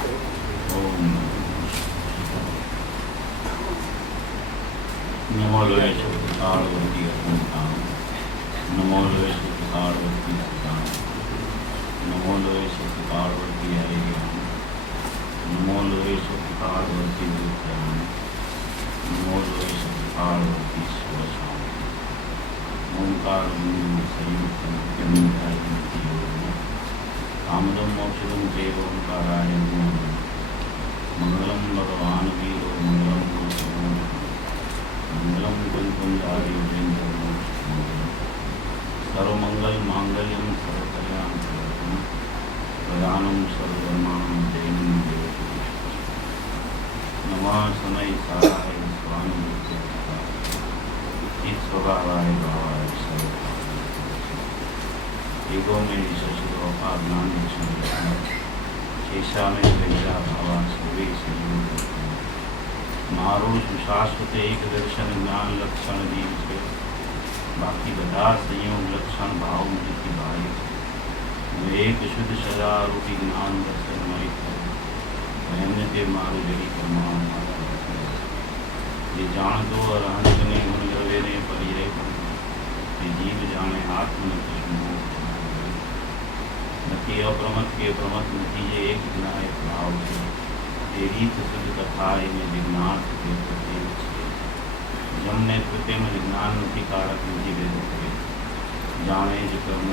ઓમ નમો લોય કાળવતી અનંતામ નમો લોય કાળવતી Saddam નમો લોય કાળવતી હરિયામ નમો લોય કાળવતી વિદ્યામ નમો લોય કાળવતી સ્વશામ ઓમકાર સંયુક્તમ બ્રહ્મધારી યોગમ કામદમ મોક્ષદમ ચૈવ ઓમકારાય નમઃ મંગલમ ભગવાન વીરો મંગલમ મંગલમ કુંજારી વૃંદમ સર્વમંગલ માંગલ્યમ સર્વકલ્યાણ પ્રદમ પ્રદાનમ સર્વધર્માણમ જૈનમ દેવતી નમઃ શનૈ સારાય સ્વામી ચિત્ત સ્વભાવાય ભાવાય સર્વ ego में विशेषो ज्ञान विषय शेषा में द्वैता भावा सर्वे संयोग मारो शाश्वत एक दर्शन ज्ञान लक्षण जीव છે બાકી બધા સંયોગ લક્ષણ ભાવ મુક્તિ ભાઈ એક શુદ્ધ સદા રૂપી જ્ઞાન દર્શનમય એમને તે મારું જરી પ્રમાણ જે જાણતો રહસ્યને ગુણ દ્રવ્યને પર્યાય તે જીવ જાણે આત્મ નથી અપ્રમત કે પ્રમત નથી જે એક જ્ઞાયક ભાવ છે તે રીત શુદ્ધ કથા એને વિજ્ઞાન છે જમને કૃત્યમ વિજ્ઞાન નથી કારક નથી વેદ કરે જાણે જ કર્મ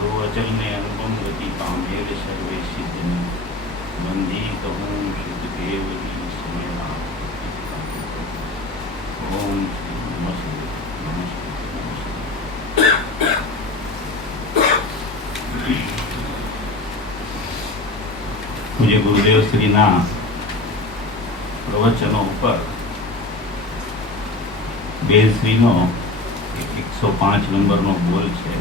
દો અચલ ને અનુપમ ગતિ પામેલ સર્વે સિદ્ધ બંધી કહું શુદ્ધ કેવલી સમય ઓમ નમસ્તે નમસ્તે પૂજ્ય ગુરુદેવ શ્રીના પ્રવચનો ઉપર બેલશ્રીનો 105 નંબરનો બોલ છે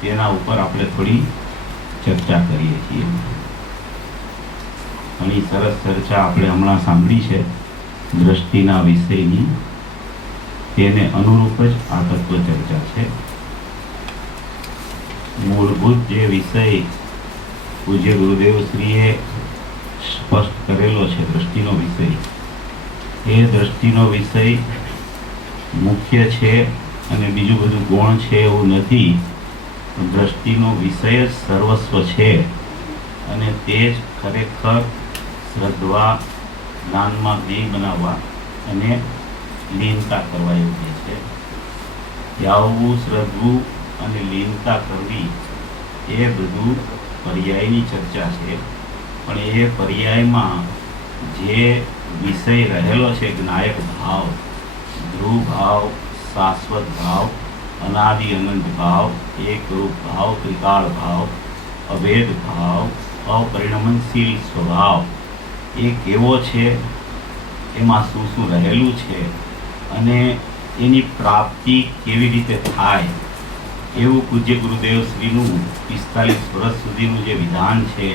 તેના ઉપર આપણે થોડી ચર્ચા કરીએ છીએ. ઘણી સરસ ચર્ચા આપણે હમણાં સાંભળી છે દ્રષ્ટિના વિષયની, તેને અનુરૂપ જ આ તત્વ ચર્ચા છે. મૂળભૂત જે વિષય પૂજ્ય ગુરુદેવ શ્રીએ સ્પષ્ટ કરેલો છે દ્રષ્ટિનો વિષય, એ દ્રષ્ટિનો વિષય મુખ્ય છે અને બીજું બધું ગૌણ છે એવું નથી. દ્રષ્ટિનો વિષય જ સર્વસ્વ છે અને તે જ ખરેખર શ્રદ્ધા જ્ઞાનમાં ધ્યેય બનાવવા અને લીનતા કરવા યોગ્ય છે. યાવવું શ્રદ્ધવું અને લીનતા કરવી એ બધું પર્યાયની ચર્ચા છે, પણ એ પર્યાયમાં જે વિષય રહેલો છે જ્ઞાયક ભાવ, ધ્રુવ ભાવ, શાશ્વત ભાવ, અનાદિ અનંત ભાવ, એકરૂપ ભાવ, ત્રિકાળ ભાવ, અભેદ ભાવ, અપરિણમનશીલ સ્વભાવ એ કેવો છે, એમાં શું શું રહેલું છે અને એની પ્રાપ્તિ કેવી રીતે થાય એવું પૂજ્ય ગુરુદેવ શ્રીનું 45 વર્ષ સુધીનું જે વિધાન છે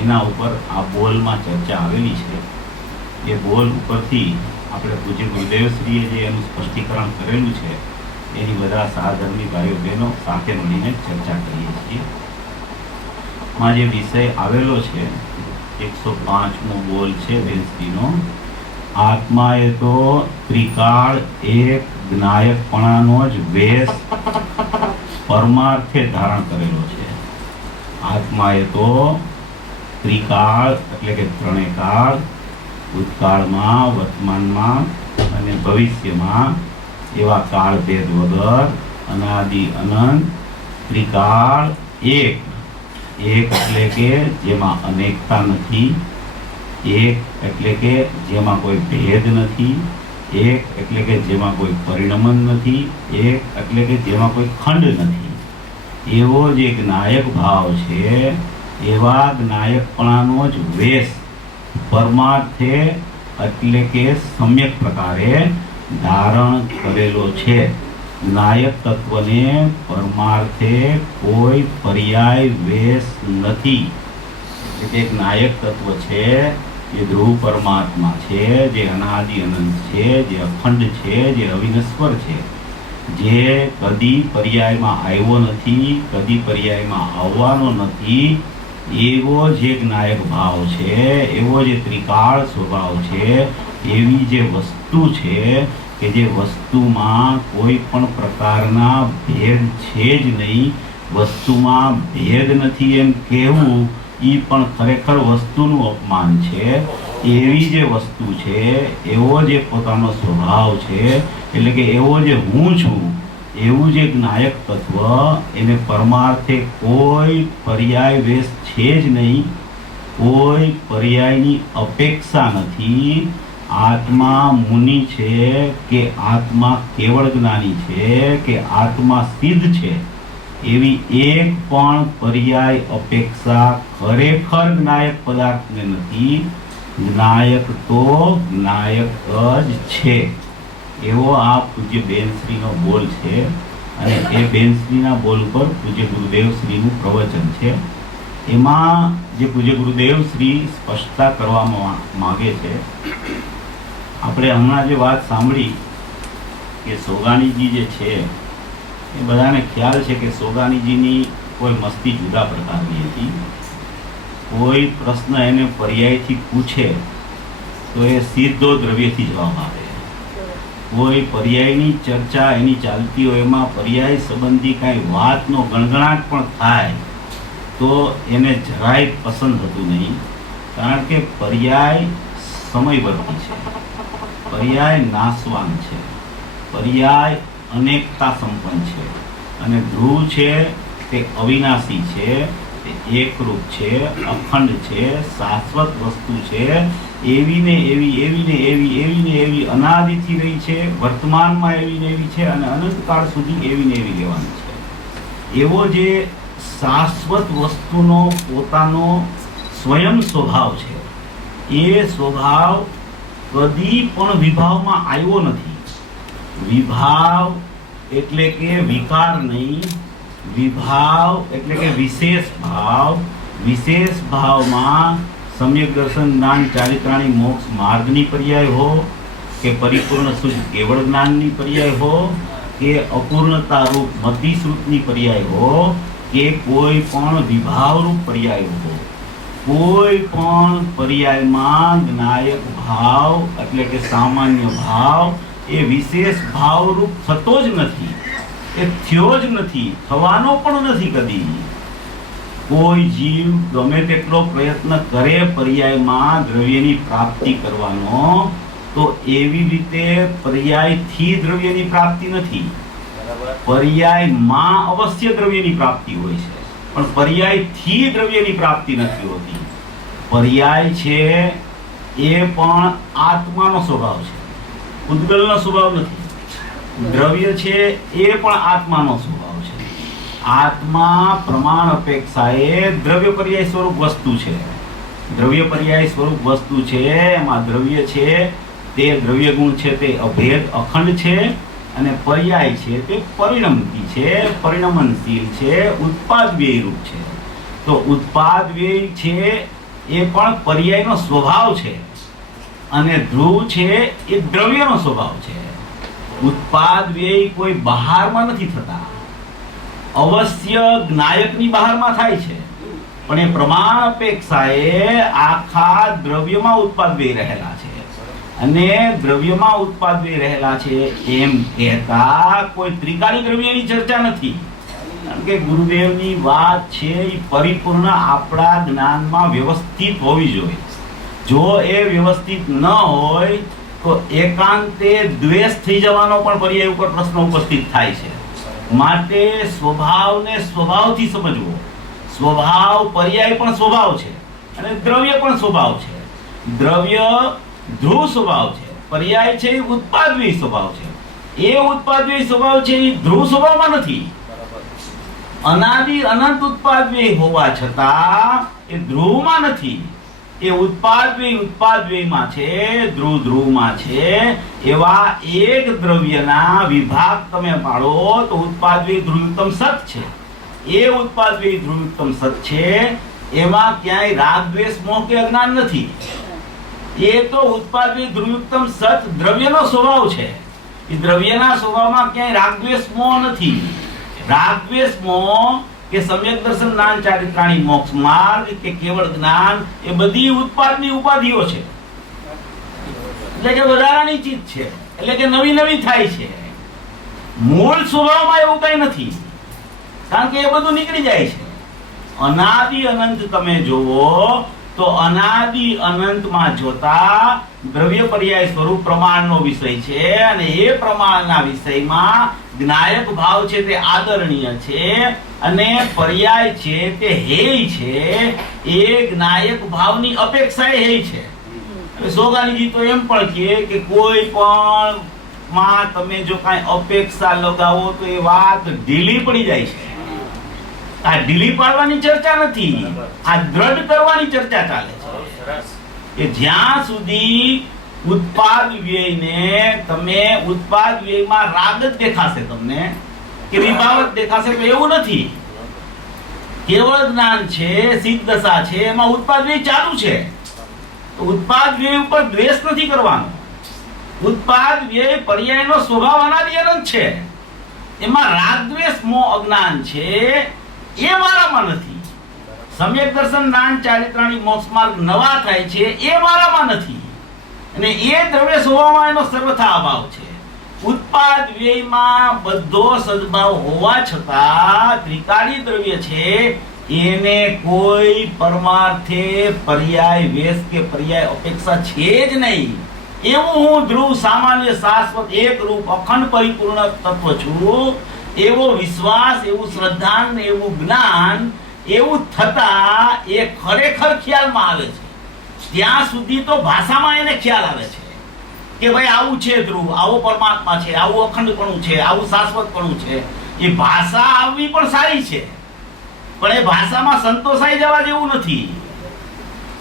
એના ઉપર આ બોલમાં ચર્ચા આવેલી છે. એ બોલ ઉપરથી આપણે પૂજ્ય ગુરુદેવ શ્રીએ જે એનું સ્પષ્ટીકરણ કરેલું છે એની બધા સહધર્મી ભાઈઓ બહેનો સાથે મળીને ચર્ચા કરીએ છીએ. માં જે વિષય આવેલો છે 105મો બોલ છે બેનશ્રીનો, આત્મા એ તો ત્રિકાળ એક જ્ઞાયકપણાનો જ વેશ પરમાર્થે ધારણ કરેલો છે. આત્મા એ તો ત્રિકાળ એટલે કે ત્રણેય કાળ, ભૂતકાળમાં, વર્તમાનમાં અને ભવિષ્યમાં એવા કાળ ભેદ વગર અનાદિ અનંત ત્રિકાળ એક એટલે કે જેમાં અનેકતા નથી, એક એટલે કે જેમાં કોઈ ભેદ નથી, એક એટલે કે જેમાં કોઈ પરિણમન નથી, એક એટલે કે જેમાં કોઈ ખંડ નથી, એવો જે જ્ઞાયક ભાવ છે એવા જ્ઞાયકપણાનો જ વેશ પરમાર્થે એટલે કે સમ્યક પ્રકારે ધારણ કરેલો છે. જ્ઞાયક તત્વને પરમાર્થે કોઈ પર્યાય વેશ નથી. એટલે કે જ્ઞાયક તત્વ છે એ ધ્રુવ પરમાત્મા છે, જે અનાદિ અનંત છે, જે અખંડ છે, જે અવિનશ્વર છે. જે કદી પર્યાયમાં આવ્યો નથી, કદી પર્યાયમાં આવવાનો નથી, એવો જે જ્ઞાયક ભાવ છે, એવો જે ત્રિકાળ સ્વભાવ છે, એવી જે વસ્તુ છે કે જે વસ્તુમાં કોઈ પણ પ્રકારના ભેદ છે જ નહીં, વસ્તુમાં ભેદ નથી એમ કહેવું એ પણ ખરેખર વસ્તુનું અપમાન છે. એવી જે વસ્તુ છે, એવો જે પોતાનો સ્વભાવ છે, એટલે કે એવો જે હું છું, એવું જે જ્ઞાયક તત્વ, એને પરમાર્થે કોઈ પર્યાય વેશ છે જ નહીં, કોઈ પર્યાયની અપેક્ષા નથી. આત્મા મુનિ છે કે આત્મા કેવળ જ્ઞાની છે કે આત્મા સિદ્ધ છે, એવી એક પણ પર્યાય અપેક્ષા ખરેખર જ્ઞાયક પદાર્થને નથી. જ્ઞાયક તો જ્ઞાયક જ છે. એવો આ પૂજ્ય બેનશ્રીનો બોલ છે અને એ બેનશ્રીના બોલ ઉપર પૂજ્ય ગુરુદેવશ્રીનું પ્રવચન છે. એમાં જે પૂજ્ય ગુરુદેવશ્રી સ્પષ્ટતા કરવામાં માગે છે, આપણે હમણાં જે વાત સાંભળી કે સોગાણીજી જે છે, એ બધાને ખ્યાલ છે કે સોગાણીજીની કોઈ મસ્તી જુદા પ્રકારની હતી. કોઈ પ્રશ્ન એને પર્યાયથી પૂછે તો એ સીધો દ્રવ્યથી જવાબ આપે. કોઈ પર્યાયની ચર્ચા એની ચાલતી હોય, એમાં પર્યાય સંબંધી કાંઈ વાતનો ગણગણાટ પણ થાય તો એને જરાય પસંદ થતું નહીં. કારણ કે પર્યાય સમયવર્તી છે, પર્યાય નાશવાન છે, પર્યાય અનેકતા સંપન્ન છે, અને ધ્રુવ છે તે અવિનાશી છે, તે એકરૂપ છે, અખંડ છે, શાશ્વત વસ્તુ છે. એવી ને એવી અનાદિથી રહી છે, વર્તમાનમાં એવી ને એવી છે અને અનંતકાળ સુધી એવી ને એવી રહેવાની છે. એવો જે શાશ્વત વસ્તુનો પોતાનો સ્વયં સ્વભાવ છે, એ સ્વભાવ કદી પણ વિભાવમાં આવ્યો નથી. વિભાવ એટલે કે વિકાર નહીં, વિભાવ એટલે કે વિશેષ ભાવ. વિશેષ ભાવમાં સમ્યક દર્શન જ્ઞાન ચારિત્રાણી મોક્ષ માર્ગની પર્યાય હો, કે પરિપૂર્ણ શુદ્ધ કેવળ જ્ઞાનની પર્યાય હો, કે અપૂર્ણતા રૂપ મતિ શ્રુતની પર્યાય હો, કે કોઈ પણ વિભાવ રૂપ પર્યાય હો, કોઈ પણ પર્યાયમાં જ્ઞાયક ભાવ એટલે કે સામાન્ય ભાવ એ વિશેષ ભાવ રૂપ થતો જ નથી, એ થયો જ નથી, થવાનો પણ નથી કદી. કોઈ જીવ ગમે તેટલો પ્રયત્ન કરે પર્યાયમાં દ્રવ્યની પ્રાપ્તિ કરવાનો, તો એવી રીતે પર્યાયથી દ્રવ્યની પ્રાપ્તિ નથી. પર્યાયમાં અવશ્ય દ્રવ્યની પ્રાપ્તિ હોય છે, પણ પર્યાયથી દ્રવ્યની પ્રાપ્તિ નથી હોતી. પર્યાય છે એ પણ આત્માનો સ્વભાવ છે, ઉદ્ગલનો સ્વભાવ નથી. દ્રવ્ય છે એ પણ આત્માનો સ્વભાવ છે. આત્મા પ્રમાણ અપેક્ષાએ દ્રવ્ય પર્યાય સ્વરૂપ વસ્તુ છે. દ્રવ્ય પર્યાય સ્વરૂપ વસ્તુ છે, એમાં દ્રવ્ય છે તે દ્રવ્ય ગુણ છે તે અભેદ અખંડ છે, અને પર્યાય છે તે પરિણમતી છે, પરિણમનશીલ છે, ઉત્પાદ વ્યય રૂપ છે. તો ઉત્પાદ વ્યય છે એ પણ પર્યાયનો સ્વભાવ છે, અને ધ્રુવ છે એ દ્રવ્યનો સ્વભાવ છે. ઉત્પાદ વ્યય કોઈ બહારમાં નથી થતા, અવશ્ય જ્ઞાયકની બહારમાં થાય છે, પણ એ પ્રમાણ અપેક્ષાએ આખા દ્રવ્યમાં ઉત્પાદ વ્યય રહેલા છે. અને દ્રવ્યમાં ઉત્પાદ વ્યય રહેલા છે એમ કહેતા કોઈ ત્રિકાળી દ્રવ્યની ચર્ચા નથી. કારણ કે ગુરુદેવની વાત છે એ પરિપૂર્ણ આપણા જ્ઞાનમાં વ્યવસ્થિત હોવી જોઈએ. જો એ વ્યવસ્થિત ન હોય તો એકાંતે દ્વેષ થઈ જવાનો પણ પર્યાય ઉપર પ્રશ્ન ઉપસ્થિત થાય છે. માટે સ્વભાવને સ્વભાવથી સમજવો. સ્વભાવ પર્યાય પણ સ્વભાવ છે અને દ્રવ્ય પણ સ્વભાવ છે. દ્રવ્ય ધ્રુવ સ્વભાવ છે, પર્યાય છે એ ઉત્પાદવી સ્વભાવ છે. એ ઉત્પાદવી સ્વભાવ છે એ ધ્રુવ સ્વભાવમાં નથી. અનાદિ અનંત ઉત્પાદવી હોવા છતાં એ ધ્રુવમાં નથી. એ ઉત્પાદવીમાં છે, ધ્રુવમાં છે. એવા એક દ્રવ્યના વિભાગ તમે પાડો તો ઉત્પાદવી ધ્રુવયુક્તમ સત છે. એ ઉત્પાદવી ધ્રુવયુક્તમ સત છે, એમાં ક્યાંય રાગ દ્વેષ મોહ કે અજ્ઞાન નથી. એ તો ઉત્પાદવી ધ્રુવયુક્તમ સત દ્રવ્યનો સ્વભાવ છે. એ દ્રવ્યના સ્વભાવમાં ક્યાંય રાગદ્વેષ મોહ નથી. રાગદ્વેષ મોહ કે સમ્યક દર્શન જ્ઞાન ચારિત્રાણી મોક્ષ માર્ગ કે કેવળ જ્ઞાન એ બધી ઉત્પાદની ઉપાધિઓ છે, એટલે કે વધારાની ચીજ છે, એટલે કે નવી નવી થાય છે. મૂળ સ્વભાવમાં એવું કઈ નથી, કારણ કે એ બધું નીકળી જાય છે. અનાદિ અનંત તમે જોવો તો અનાદિ અનંતમાં જોતા દ્રવ્ય પર્યાય સ્વરૂપ પ્રમાણનો વિષય છે, અને એ પ્રમાણના વિષયમાં જ્ઞાયક ભાવ છે તે આદરણીય છે, અને પર્યાય છે તે હેય છે. એ જ્ઞાયક ભાવની અપેક્ષાએ હેય છે. સોગાનીજી તો એમ પણ કહે કે કોઈ પણ માં તમે જો કાંઈ અપેક્ષા લગાવો તો એ વાત ઢીલી પડી જાય છે. આ ઢીલી પાડવાની ચર્ચા નથી, આ દ્રઢ કરવાની ચર્ચા ચાલે છે. કે જ્યાં સુધી ઉત્પાદ વ્યયને તમે ઉત્પાદ વ્યયમાં રાગ જ દેખાશે તમને કે વિભાવ જ દેખાશે, તો એવું નથી. કેવળ જ્ઞાન છે, સિદ્ધ દશા છે, એમાં ઉત્પાદ વ્યય ચાલુ છે. તો ઉત્પાદ વ્યય ઉપર દ્વેષ નથી કરવાનો. ઉત્પાદ વ્યય પર્યાયનો સ્વભાવ અનાદિ અનંત છે. એમાં રાગ દ્વેષ મોહ અજ્ઞાન છે, એ મારામાં નથી. સમ્યક દર્શન જ્ઞાન ચારિત્રાણી મોક્ષ માર્ગ નવા થાય છે, એ મારામાં નથી. અને એ દ્રવ્ય સ્વભાવમાં એનો સર્વથા અભાવ છે. ઉત્પાદ વ્યયમાં બધો સદભાવ હોવા છતાં ત્રિકાળી દ્રવ્ય છે, એને કોઈ પરમાર્થે પર્યાય વેશ કે પર્યાય અપેક્ષા છે જ નહીં. એવું હું ધ્રુવ સામાન્ય શાશ્વત એક રૂપ અખંડ પરિપૂર્ણ તત્વ છું, એવો વિશ્વાસ, એવું શ્રદ્ધા, એવું જ્ઞાન, એવું થતા એ ખરેખર ખ્યાલમાં આવે છે. ત્યાં સુધી તો ભાષામાં એને ખ્યાલ આવે છે કે ભાઈ આવું છે ધ્રુવ, આવો પરમાત્મા છે, આવું અખંડપણું છે, આવું શાશ્વતપણું છે. એ ભાષા આવવી પણ સારી છે, પણ એ ભાષામાં સંતોષાઈ જવા જેવું નથી.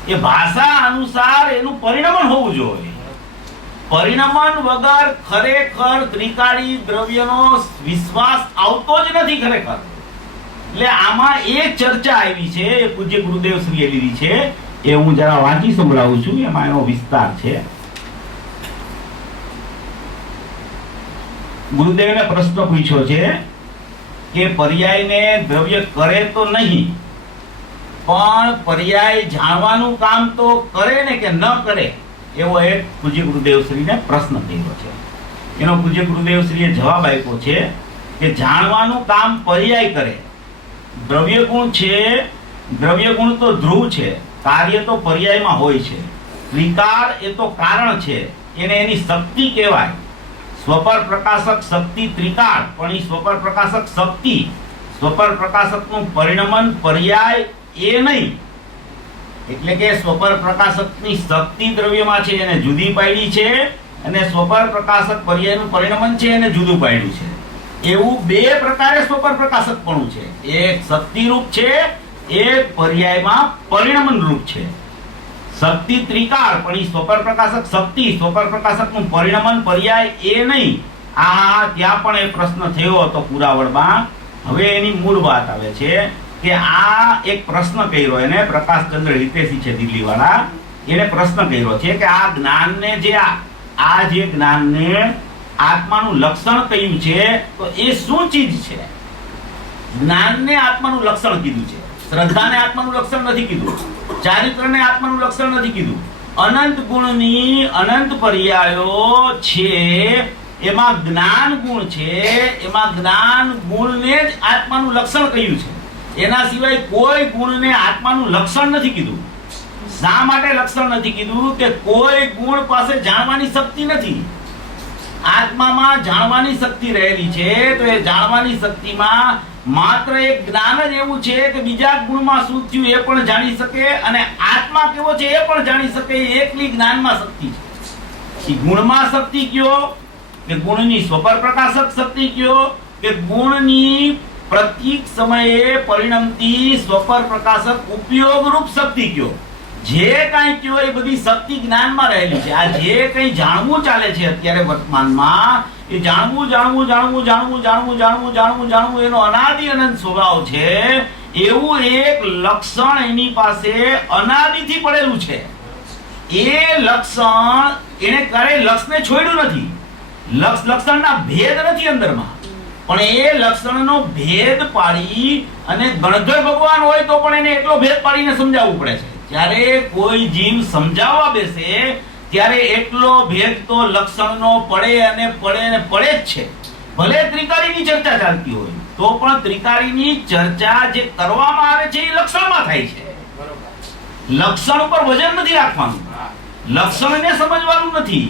એ ભાષા અનુસાર એનું પરિણમન હોવું જોઈએ. પરિણમન વગર ખરેખર ત્રિકાળી દ્રવ્યનો વિશ્વાસ આવતો જ નથી ખરેખર. એટલે આમાં એ ચર્ચા આવી છે, એ પૂજ્ય ગુરુદેવ શ્રીએ લીધી છે. એ હું જરા વાંચી સંભળાવું છું, એમાં એનો વિસ્તાર છે. ગુરુદેવને પ્રશ્ન પૂછ્યો છે કે પર્યાયને દ્રવ્ય કરે તો નહીં, પણ પર્યાય જાણવાનું કામ તો કરે ને કે ન કરે, એવો એક પૂજ્ય ગુરુદેવ શ્રીને પ્રશ્ન કર્યો છે. એનો પૂજ્ય ગુરુદેવ શ્રીએ જવાબ આપ્યો છે કે જાણવાનું કામ પર્યાય કરે. દ્રવ્ય ગુણ છે, દ્રવ્ય ગુણ તો ધ્રુવ છે, કાર્ય તો પર્યાયમાં હોય છે. ત્રિકાળ એ તો કારણ છે, એને એની શક્તિ કહેવાય. સ્વપર પ્રકાશક શક્તિ ત્રિકાળ, પણ એ સ્વપર પ્રકાશક શક્તિ, સ્વપર પ્રકાશકનું પરિણમન પર્યાય એ નહીં. એટલે કે સ્વપર પ્રકાશકની શક્તિ દ્રવ્યમાં છે, એને જુદી પાડી છે, અને સ્વપર પ્રકાશક પર્યાયનું પરિણમન છે, એને જુદું પાડ્યું છે. એવું બે પ્રકારે સ્વપર પ્રકાશકપણું છે. એક શક્તિ રૂપ છે, એક પર્યાયમાં પરિણમન રૂપ છે. શક્તિ ત્રિકાળ, પણ એ સ્વપર પ્રકાશક શક્તિ, સ્વપર પ્રકાશકનું પરિણમન પર્યાય એ નહીં. ત્યાં પણ એ પ્રશ્ન થયો હતો પુરાવળમાં. હવે એની મૂળ વાત આવે છે કે આ એક પ્રશ્ન કર્યો એને પ્રકાશચંદ્ર હિતેશી છે દિલ્હી વાળા. એને પ્રશ્ન કર્યો છે કે આ જ્ઞાનને જે જ્ઞાનને આત્માનું લક્ષણ કહ્યું છે, તો એ શું ચીજ છે? જ્ઞાનને આત્માનું લક્ષણ કીધું છે, શ્રદ્ધાને આત્માનું લક્ષણ નથી કીધું, ચારિત્રને આત્માનું લક્ષણ નથી કીધું. અનંત ગુણની અનંત પર્યાયો છે, એમાં જ્ઞાન ગુણ છે, એમાં જ્ઞાન ગુણને જ આત્માનું લક્ષણ કહ્યું છે. એના સિવાય કોઈ ગુણને આત્માનું લક્ષણ નથી કીધું. શા માટે લક્ષણ નથી કીધું? કે કોઈ ગુણ પાસે જાણવાની શક્તિ નથી. આત્મામાં જાણવાની શક્તિ રહેલી છે, તો એ જાણવાની શક્તિમાં માત્ર એક જ્ઞાન જ એવું છે કે બીજા ગુણમાં શું થયું એ પણ જાણી શકે, અને આત્મા કેવો છે એ પણ જાણી શકે. એકલી જ્ઞાનમાં શક્તિ છે. ગુણમાં શક્તિ કયો, કે ગુણની સ્વપર પ્રકાશક શક્તિ કયો, કે ગુણની પ્રત્યેક સમયે પરિણમતી સ્વપર પ્રકાશક ઉપયોગ રૂપ શક્તિ કયો, જે કાંઈ કયો એ બધી શક્તિ જ્ઞાનમાં રહેલી છે. આ જે કંઈ જાણવું ચાલે છે અત્યારે વર્તમાનમાં, એ જાણવું એનો અનાદિ અનંત સ્વભાવ છે. એવું એક લક્ષણ એની પાસે અનાદિથી પડેલું છે. એ લક્ષણ એને ક્યારેય લક્ષને છોડ્યું નથી. લક્ષણના ભેદ નથી અંદરમાં, પણ એ લક્ષણનો ભેદ પાડી અને ગણધર ભગવાન હોય તો પણ એને એટલો ભેદ પાડીને સમજાવવું પડે છે. જ્યારે કોઈ જીવ સમજાવવા બેસે ત્યારે એટલો ભેદ તો લક્ષણનો પડે અને પડે અને પડે જ છે. ભલે ત્રિકાળીની ચર્ચા ચાલતી હોય તો પણ ત્રિકાળીની ચર્ચા જે કરવામાં આવે છે એ લક્ષણમાં થાય છે. લક્ષણ ઉપર વજન નથી રાખવાનું, લક્ષણને સમજવાનું નથી,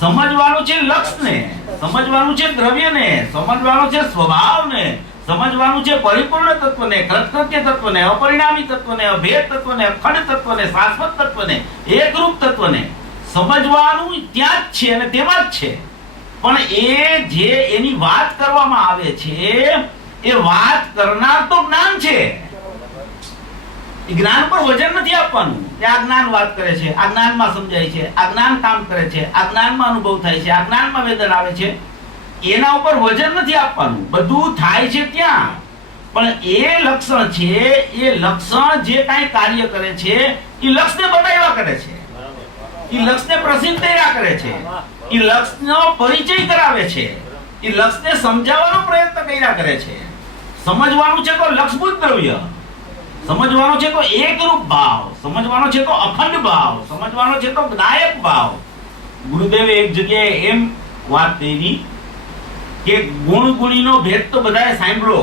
સમજવાનું છે લક્ષને, સમજવાનું છે દ્રવ્યને, સમજવાનું છે સ્વભાવને, સમજવાનું છે પરિપૂર્ણ તત્વને, કૃત્ય તત્વને, અપરિણામી તત્વને, અભેદ તત્વને, અખંડ તત્વને, શાશ્વત તત્વને, એકરૂપ તત્વને સમજવાનું ત્યાં જ છે અને તેમાં જ છે. પણ એ જે એની વાત કરવામાં આવે છે એ વાત કરનાર તો જ્ઞાન છે. જ્ઞાન પર વજન નથી આપવાનું કે આ જ્ઞાન વાત કરે છે, આ જ્ઞાનમાં સમજાય છે, આ જ્ઞાન કામ કરે છે, આ જ્ઞાનમાં અનુભવ થાય છે, આ જ્ઞાનમાં વેદન આવે છે. એના ઉપર વજન નથી આપવાનું, બધું થાય છે ત્યાં. પણ એ લક્ષણ છે, એ લક્ષણ જે કાંઈ કાર્ય કરે છે એ લક્ષને બતાવ્યા કરે છે, એ લક્ષને પ્રસિદ્ધ કર્યા કરે છે, એ લક્ષનો પરિચય કરાવે છે, એ લક્ષને સમજાવવાનો પ્રયત્ન કર્યા કરે છે. સમજવાનું છે તો લક્ષભૂત દ્રવ્ય, સમજવાનો છે તો એકરૂપ ભાવ, સમજવાનો છે તો અખંડ ભાવ, સમજવાનો છે તો જ્ઞાયક ભાવ. ગુરુદેવે એક જગ્યાએ એમ વાત કરી કે ગુણ ગુણીનો ભેદ તો બધાએ સાંભળો,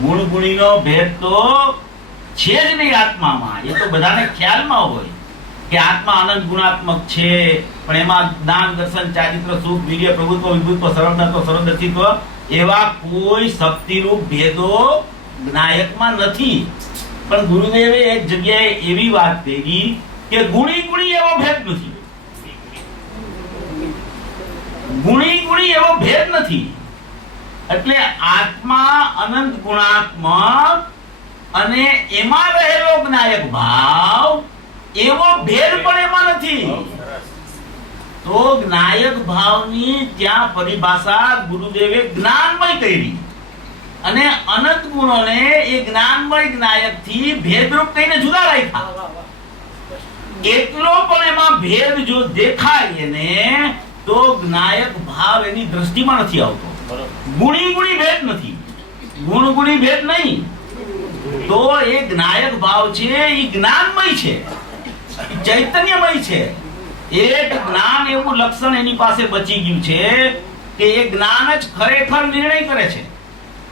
ગુણ ગુણીનો ભેદ તો છે જ નહીં આત્મામાં. એ તો બધાને ખ્યાલમાં હોય કે આત્મા અનંત ગુણાત્મક છે, પણ એમાં જ્ઞાન, દર્શન, ચારિત્ર, સુખ, વીર્ય, પ્રભુત્વ, વિભુત્વ, સર્વજ્ઞત્વ, સર્વદર્શિત્વ એવા કોઈ શક્તિરૂપ ભેદો જ્ઞાયકમાં નથી. પણ ગુરુદેવે એક જગ્યાએ એવી વાત કરી કે ગુણી ગુણી એવો ભેદ નથી, ગુણી ગુણી એવો ભેદ નથી. એટલે આત્મા અનંત ગુણાત્મક અને એમાં રહેલો જ્ઞાયક ભાવ એવો ભેદ પણ એમાં નથી. તો જ્ઞાયક ભાવની ત્યાં પરિભાષા ગુરુદેવે જ્ઞાનમય કરી અને અનંત ગુણોને એ જ્ઞાનમય જ્ઞાયકથી ભેદરૂપ કહીને જુદા રાખ્યા. એટલો પણ એમાં ભેદ જો દેખાય એને તો જ્ઞાયક ભાવ એની દ્રષ્ટિમાં નથી આવતો. ગુણી ગુણી ભેદ નથી, ગુણ ગુણી ભેદ નહીં. તો એ જ્ઞાયક ભાવ છે એ જ્ઞાનમય છે, ચૈતન્યમય છે. એક જ્ઞાન એવું લક્ષણ એની પાસે બચી ગયું છે કે એ જ્ઞાન જ ખરેખર નિર્ણય કરે છે,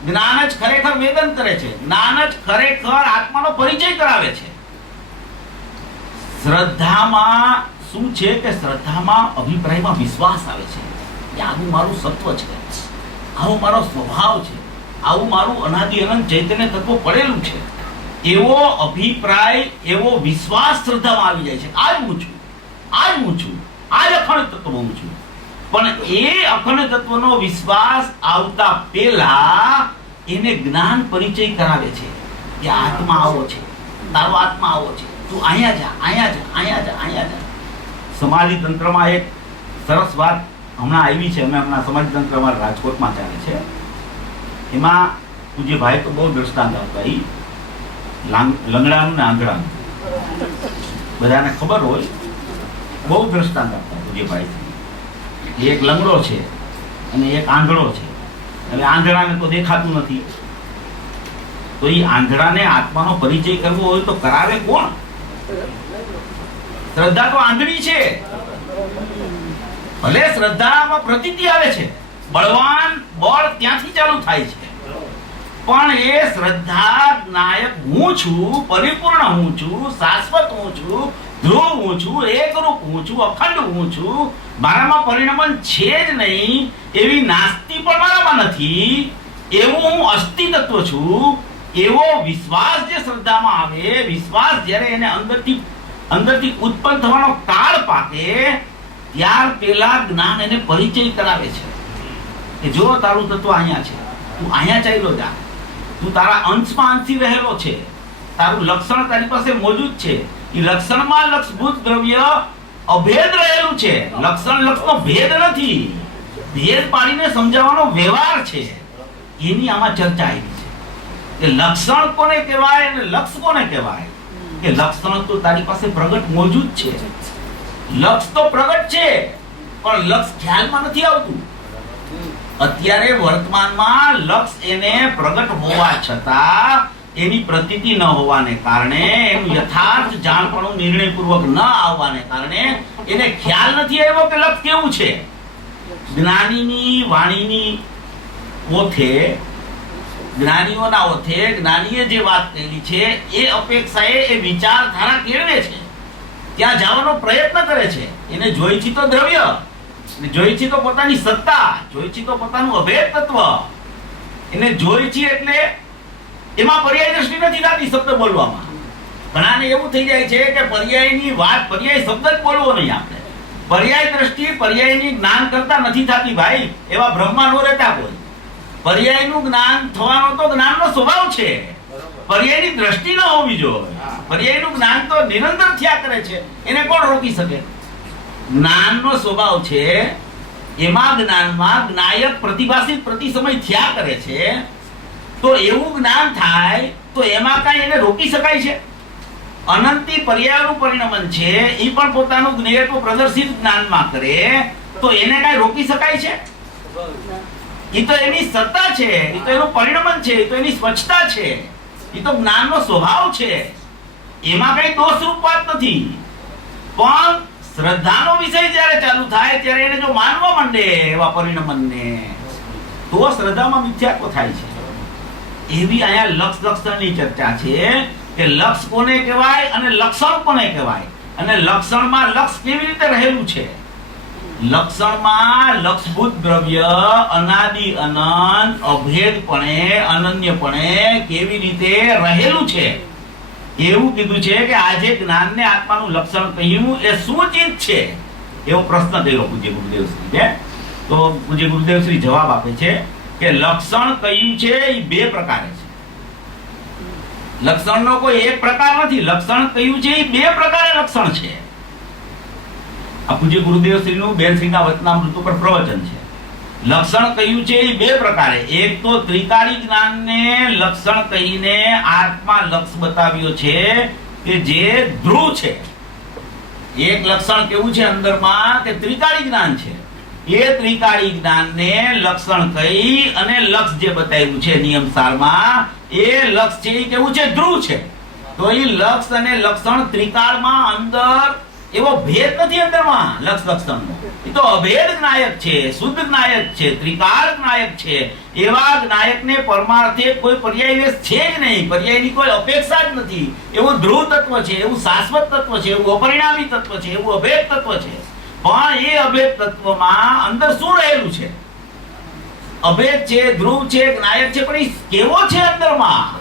જ્ઞાન જ ખરેખર વેદન કરે છે, જ્ઞાન જ ખરેખર આત્માનો પરિચય કરાવે છે. શ્રદ્ધામાં શું છે કે શ્રદ્ધામાં અભિપ્રાયમાં વિશ્વાસ આવે છે કે આવું મારું સત્વ છે, આવું મારો સ્વભાવ છે, આવું મારું અનાદિ અનંત ચૈતન્ય તત્વ પડેલું છે. એવો અભિપ્રાય, એવો વિશ્વાસ શ્રદ્ધામાં આવી જાય છે. આ જ હું છું, આ જ હું છું, આ જ અખંડ તત્વ હું છું. પણ એ અખંડ તત્વનો વિશ્વાસ આવતા પહેલા એને જ્ઞાન પરિચય કરાવે છે કે આત્મા આવો છે, તારો આત્મા આવો છે, તું અહીંયા જા, અહીંયા જા, અહીંયા જા, અહીંયા જા. સમાધિ તંત્રમાં એક સરસ વાત હમણાં આવી છે, અમે હમણાં સમાધિ તંત્ર અમારા રાજકોટમાં ચાલે છે. એમાં પૂજ્ય ભાઈ તો બહુ દ્રષ્ટાંત આપતા, લંગડાનું ને આંધળાનું બધાને ખબર હોય, બહુ દ્રષ્ટાંત આપતા પૂજ્ય ભાઈ. એક લંગડો છે અને એક આંધળો છે. એટલે આંધળાને તો દેખાતું નથી, તો એ આંધળાને આત્માનો પરિચય કરવો હોય તો કરાવે કોણ? શ્રદ્ધા તો આંધળી છે. ભલે શ્રદ્ધામાં પ્રતીતિ આવે છે, બળવાન બળ ત્યાંથી ચાલુ થાય છે, પણ એ શ્રદ્ધા જ્ઞાયક હું છું, પરિપૂર્ણ હું છું, શાશ્વત હું છું, ધ્રુવ હું છું, એકરૂપ હું છું, અખંડ હું છું, મારામાં પરિણમન છે જ નહીં એવી નાસ્તિ પણ મારામાં નથી, એવું હું અસ્થિ તત્વ છું, એવો વિશ્વાસ જે શ્રદ્ધામાં આવે, વિશ્વાસ જ્યારે એને અંદરથી ઉત્પન્ન થવાનો કાળ પાકે ત્યાર પહેલા જ્ઞાન એને પરિચય કરાવે છે કે જો તારું તત્વ અહીંયા છે, તું અહીંયા ચાલ્યો જા, તું તારા અંશમાં અંશી રહેલો છે, તારું લક્ષણ તારી પાસે મોજૂદ છે. એ લક્ષણમાં લક્ષભૂત દ્રવ્ય અભેદ રહેલું છે. લક્ષણ લક્ષનો ભેદ નથી, ભેદ પાડીને સમજાવવાનો વ્યવહાર છે. એની આમાં ચર્ચા આવી છે કે લક્ષણ કોને કહેવાય અને લક્ષ કોને કહેવાય. કે લક્ષણ તો તારી પાસે પ્રગટ મોજૂદ છે, લક્ષ તો પ્રગટ છે, પણ લક્ષ ખ્યાલમાં નથી આવતું. અત્યારે વર્તમાનમાં લક્ષ એને પ્રગટ હોવા છતાં એની પ્રતીતિ ન હોવાને કારણે, એનું યથાર્થ જાણપણું નિર્ણયપૂર્વક ન આવવાને કારણે એને ખ્યાલ નથી આવ્યો કે લક્ષ કેવું છે. જ્ઞાનીની વાણીની ઓથે, જ્ઞાનીઓના ઓથે જ્ઞાનીએ જે વાત કરેલી છે એ અપેક્ષાએ એ વિચારધારા કેળવે છે, ત્યાં જવાનો પ્રયત્ન કરે છે. એને જોઈ તો દ્રવ્ય, જોઈ તો પોતાની સત્તા, જોઈ તો પોતાનું અભેદ તત્વ, એને જોઈ છે એટલે એમાં પર્યાય દ્રષ્ટિ નથી થતી શબ્દ બોલવામાં. ઘણાને એવું થઈ જાય છે કે પર્યાયની વાત, પર્યાય શબ્દ જ બોલવો નહીં આપણે. પર્યાય દ્રષ્ટિ પર્યાયની જ્ઞાન કરતા નથી થતી ભાઈ, એવા બ્રહ્મા નો રહેતા કોઈ. પર્યાયનું જ્ઞાન થવાનો તો જ્ઞાનનો સ્વભાવ છે, પર્યાયની દ્રષ્ટિ ન હોવી જોઈએ. પર્યાયનું જ્ઞાન તો નિરંતર થયા કરે છે, એને કોણ રોકી શકે? જ્ઞાનનો સ્વભાવ છે, એમાં જ્ઞાનમાં જ્ઞાયક પ્રતિભાષિત પ્રતિ સમય થયા કરે છે. તો એવું જ્ઞાન થાય તો એમાં કઈ એને રોકી શકાય છે? અનંતી પર્યાયનું પરિણમન છે, એ પણ પોતાનું જ્ઞેયત્વ પ્રદર્શિત જ્ઞાનમાં કરે તો એને કઈ રોકી શકાય છે? એ તો એની સત્તા છે, એ તો એનું પરિણમન છે, એ તો એની સ્વચ્છતા છે, એ તો જ્ઞાનનો સ્વભાવ છે, એમાં કઈ દોષરૂપ વાત નથી. પણ શ્રદ્ધાનો વિષય જ્યારે ચાલુ થાય ત્યારે એને જો માનવા માંડે એવા પરિણમનને, તો શ્રદ્ધામાં મિથ્યાત્વ થાય છે. એવી અહીંયા લક્ષ લક્ષણની ચર્ચા છે કે લક્ષ કોને કહેવાય અને લક્ષણ કોને કહેવાય, અને લક્ષણમાં લક્ષ કેવી રીતે રહેલું છે. લક્ષણમાં લક્ષભૂત દ્રવ્ય અનાદિ અનંત અભેદપણે અનન્યપણે કેવી રીતે રહેલું છે એવું કીધું છે કે આજે જ્ઞાનને આત્માનું લક્ષણ કહ્યું એ શું ચીજ છે એવો પ્રશ્ન કર્યો પૂજ્ય ગુરુદેવશ્રીએ. તો પૂજ્ય ગુરુદેવશ્રી જવાબ આપે છે કે લક્ષણ કહ્યું છે એ બે પ્રકારે છે. લક્ષણનો કોઈ એક પ્રકાર નથી, લક્ષણ કહ્યું છે એ બે પ્રકારે લક્ષણ છે. આ પૂજ્ય ગુરુદેવશ્રીનું બેનશ્રીના વચનામૃત ઉપર પ્રવચન છે. લક્ષણ કહ્યું છે એ બે પ્રકારે. એક તો ત્રિકાળી જ્ઞાનને લક્ષણ કહીને આત્મા લક્ષ બતાવ્યો છે કે જે ધ્રુવ છે. એક લક્ષણ કેવું છે અંદરમાં કે ત્રિકાળી જ્ઞાન છે. એ ત્રિકાળી જ્ઞાનને લક્ષણ કહી અને લક્ષ જે બતાવ્યું છે નિયમસારમાં, એ લક્ષ છે એ કેવું છે ધ્રુવ છે. તો એ લક્ષ અને લક્ષણ ત્રિકાળમાં અંદર એવો ભેદ નથી અંદરમાં. લક્ષ લક્ષણનો એ તો અભેદ જ્ઞાયક છે, શુદ્ધ જ્ઞાયક છે, ત્રિકાળ જ્ઞાયક છે. એવા જ્ઞાયકને પરમાર્થે કોઈ પર્યાયવેશ છે જ નહીં, પર્યાયની કોઈ અપેક્ષા જ નથી. એવું ધ્રુવ તત્વ છે, એવું શાશ્વત તત્વ છે, એવું અપરિણામી તત્વ છે, એવું અભેદ તત્વ છે. પણ એ અભેદ તત્વમાં અંદર શું રહેલું છે? અભેદ છે, ધ્રુવ છે, જ્ઞાયક છે, પણ એ કેવો છે અંદરમાં?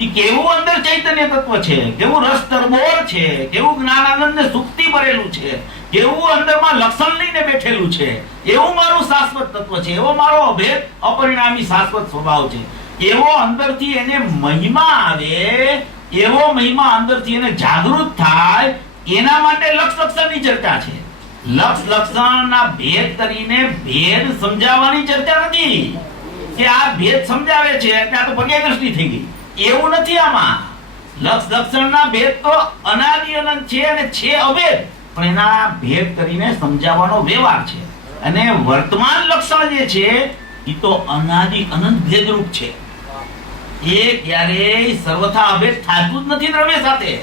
એ કેવું અંદર ચૈતન્ય તત્વ છે, કેવું રસ તરબોળ છે, કેવું જ્ઞાન આનંદ ને સુક્તિ ભરેલું છે, કેવું અંદરમાં લક્ષણ લઈને બેઠેલું છે. એવું મારું શાશ્વત તત્વ છે, એવો મારો અભેદ અપરિણામી શાશ્વત સ્વભાવ છે. એવો અંદરથી એને મહિમા આવે, એવો મહિમા અંદરથી એને જાગૃત થાય, એના માટે લક્ષ લક્ષણની ચર્ચા છે. લક્ષ લક્ષણના ભેદ કરીને ભેદ સમજાવવાની ચર્ચા નથી કે આ ભેદ સમજાવે છે એટલે આ તો પર્યાય દ્રષ્ટિ થઈ ગઈ, એવું નથી. આમાં લક્ષ લક્ષણના ભેદ તો અનાદિ અનંત છે અને છે અભેદ, પણ એના ભેદ કરીને સમજાવવાનો વ્યવહાર છે. અને વર્તમાન લક્ષણ જે છે એ તો અનાદિ અનંત ભેદરૂપ છે. એ ક્યારેય સર્વથા અભેદ થતું જ નથી દ્રવ્ય સાથે.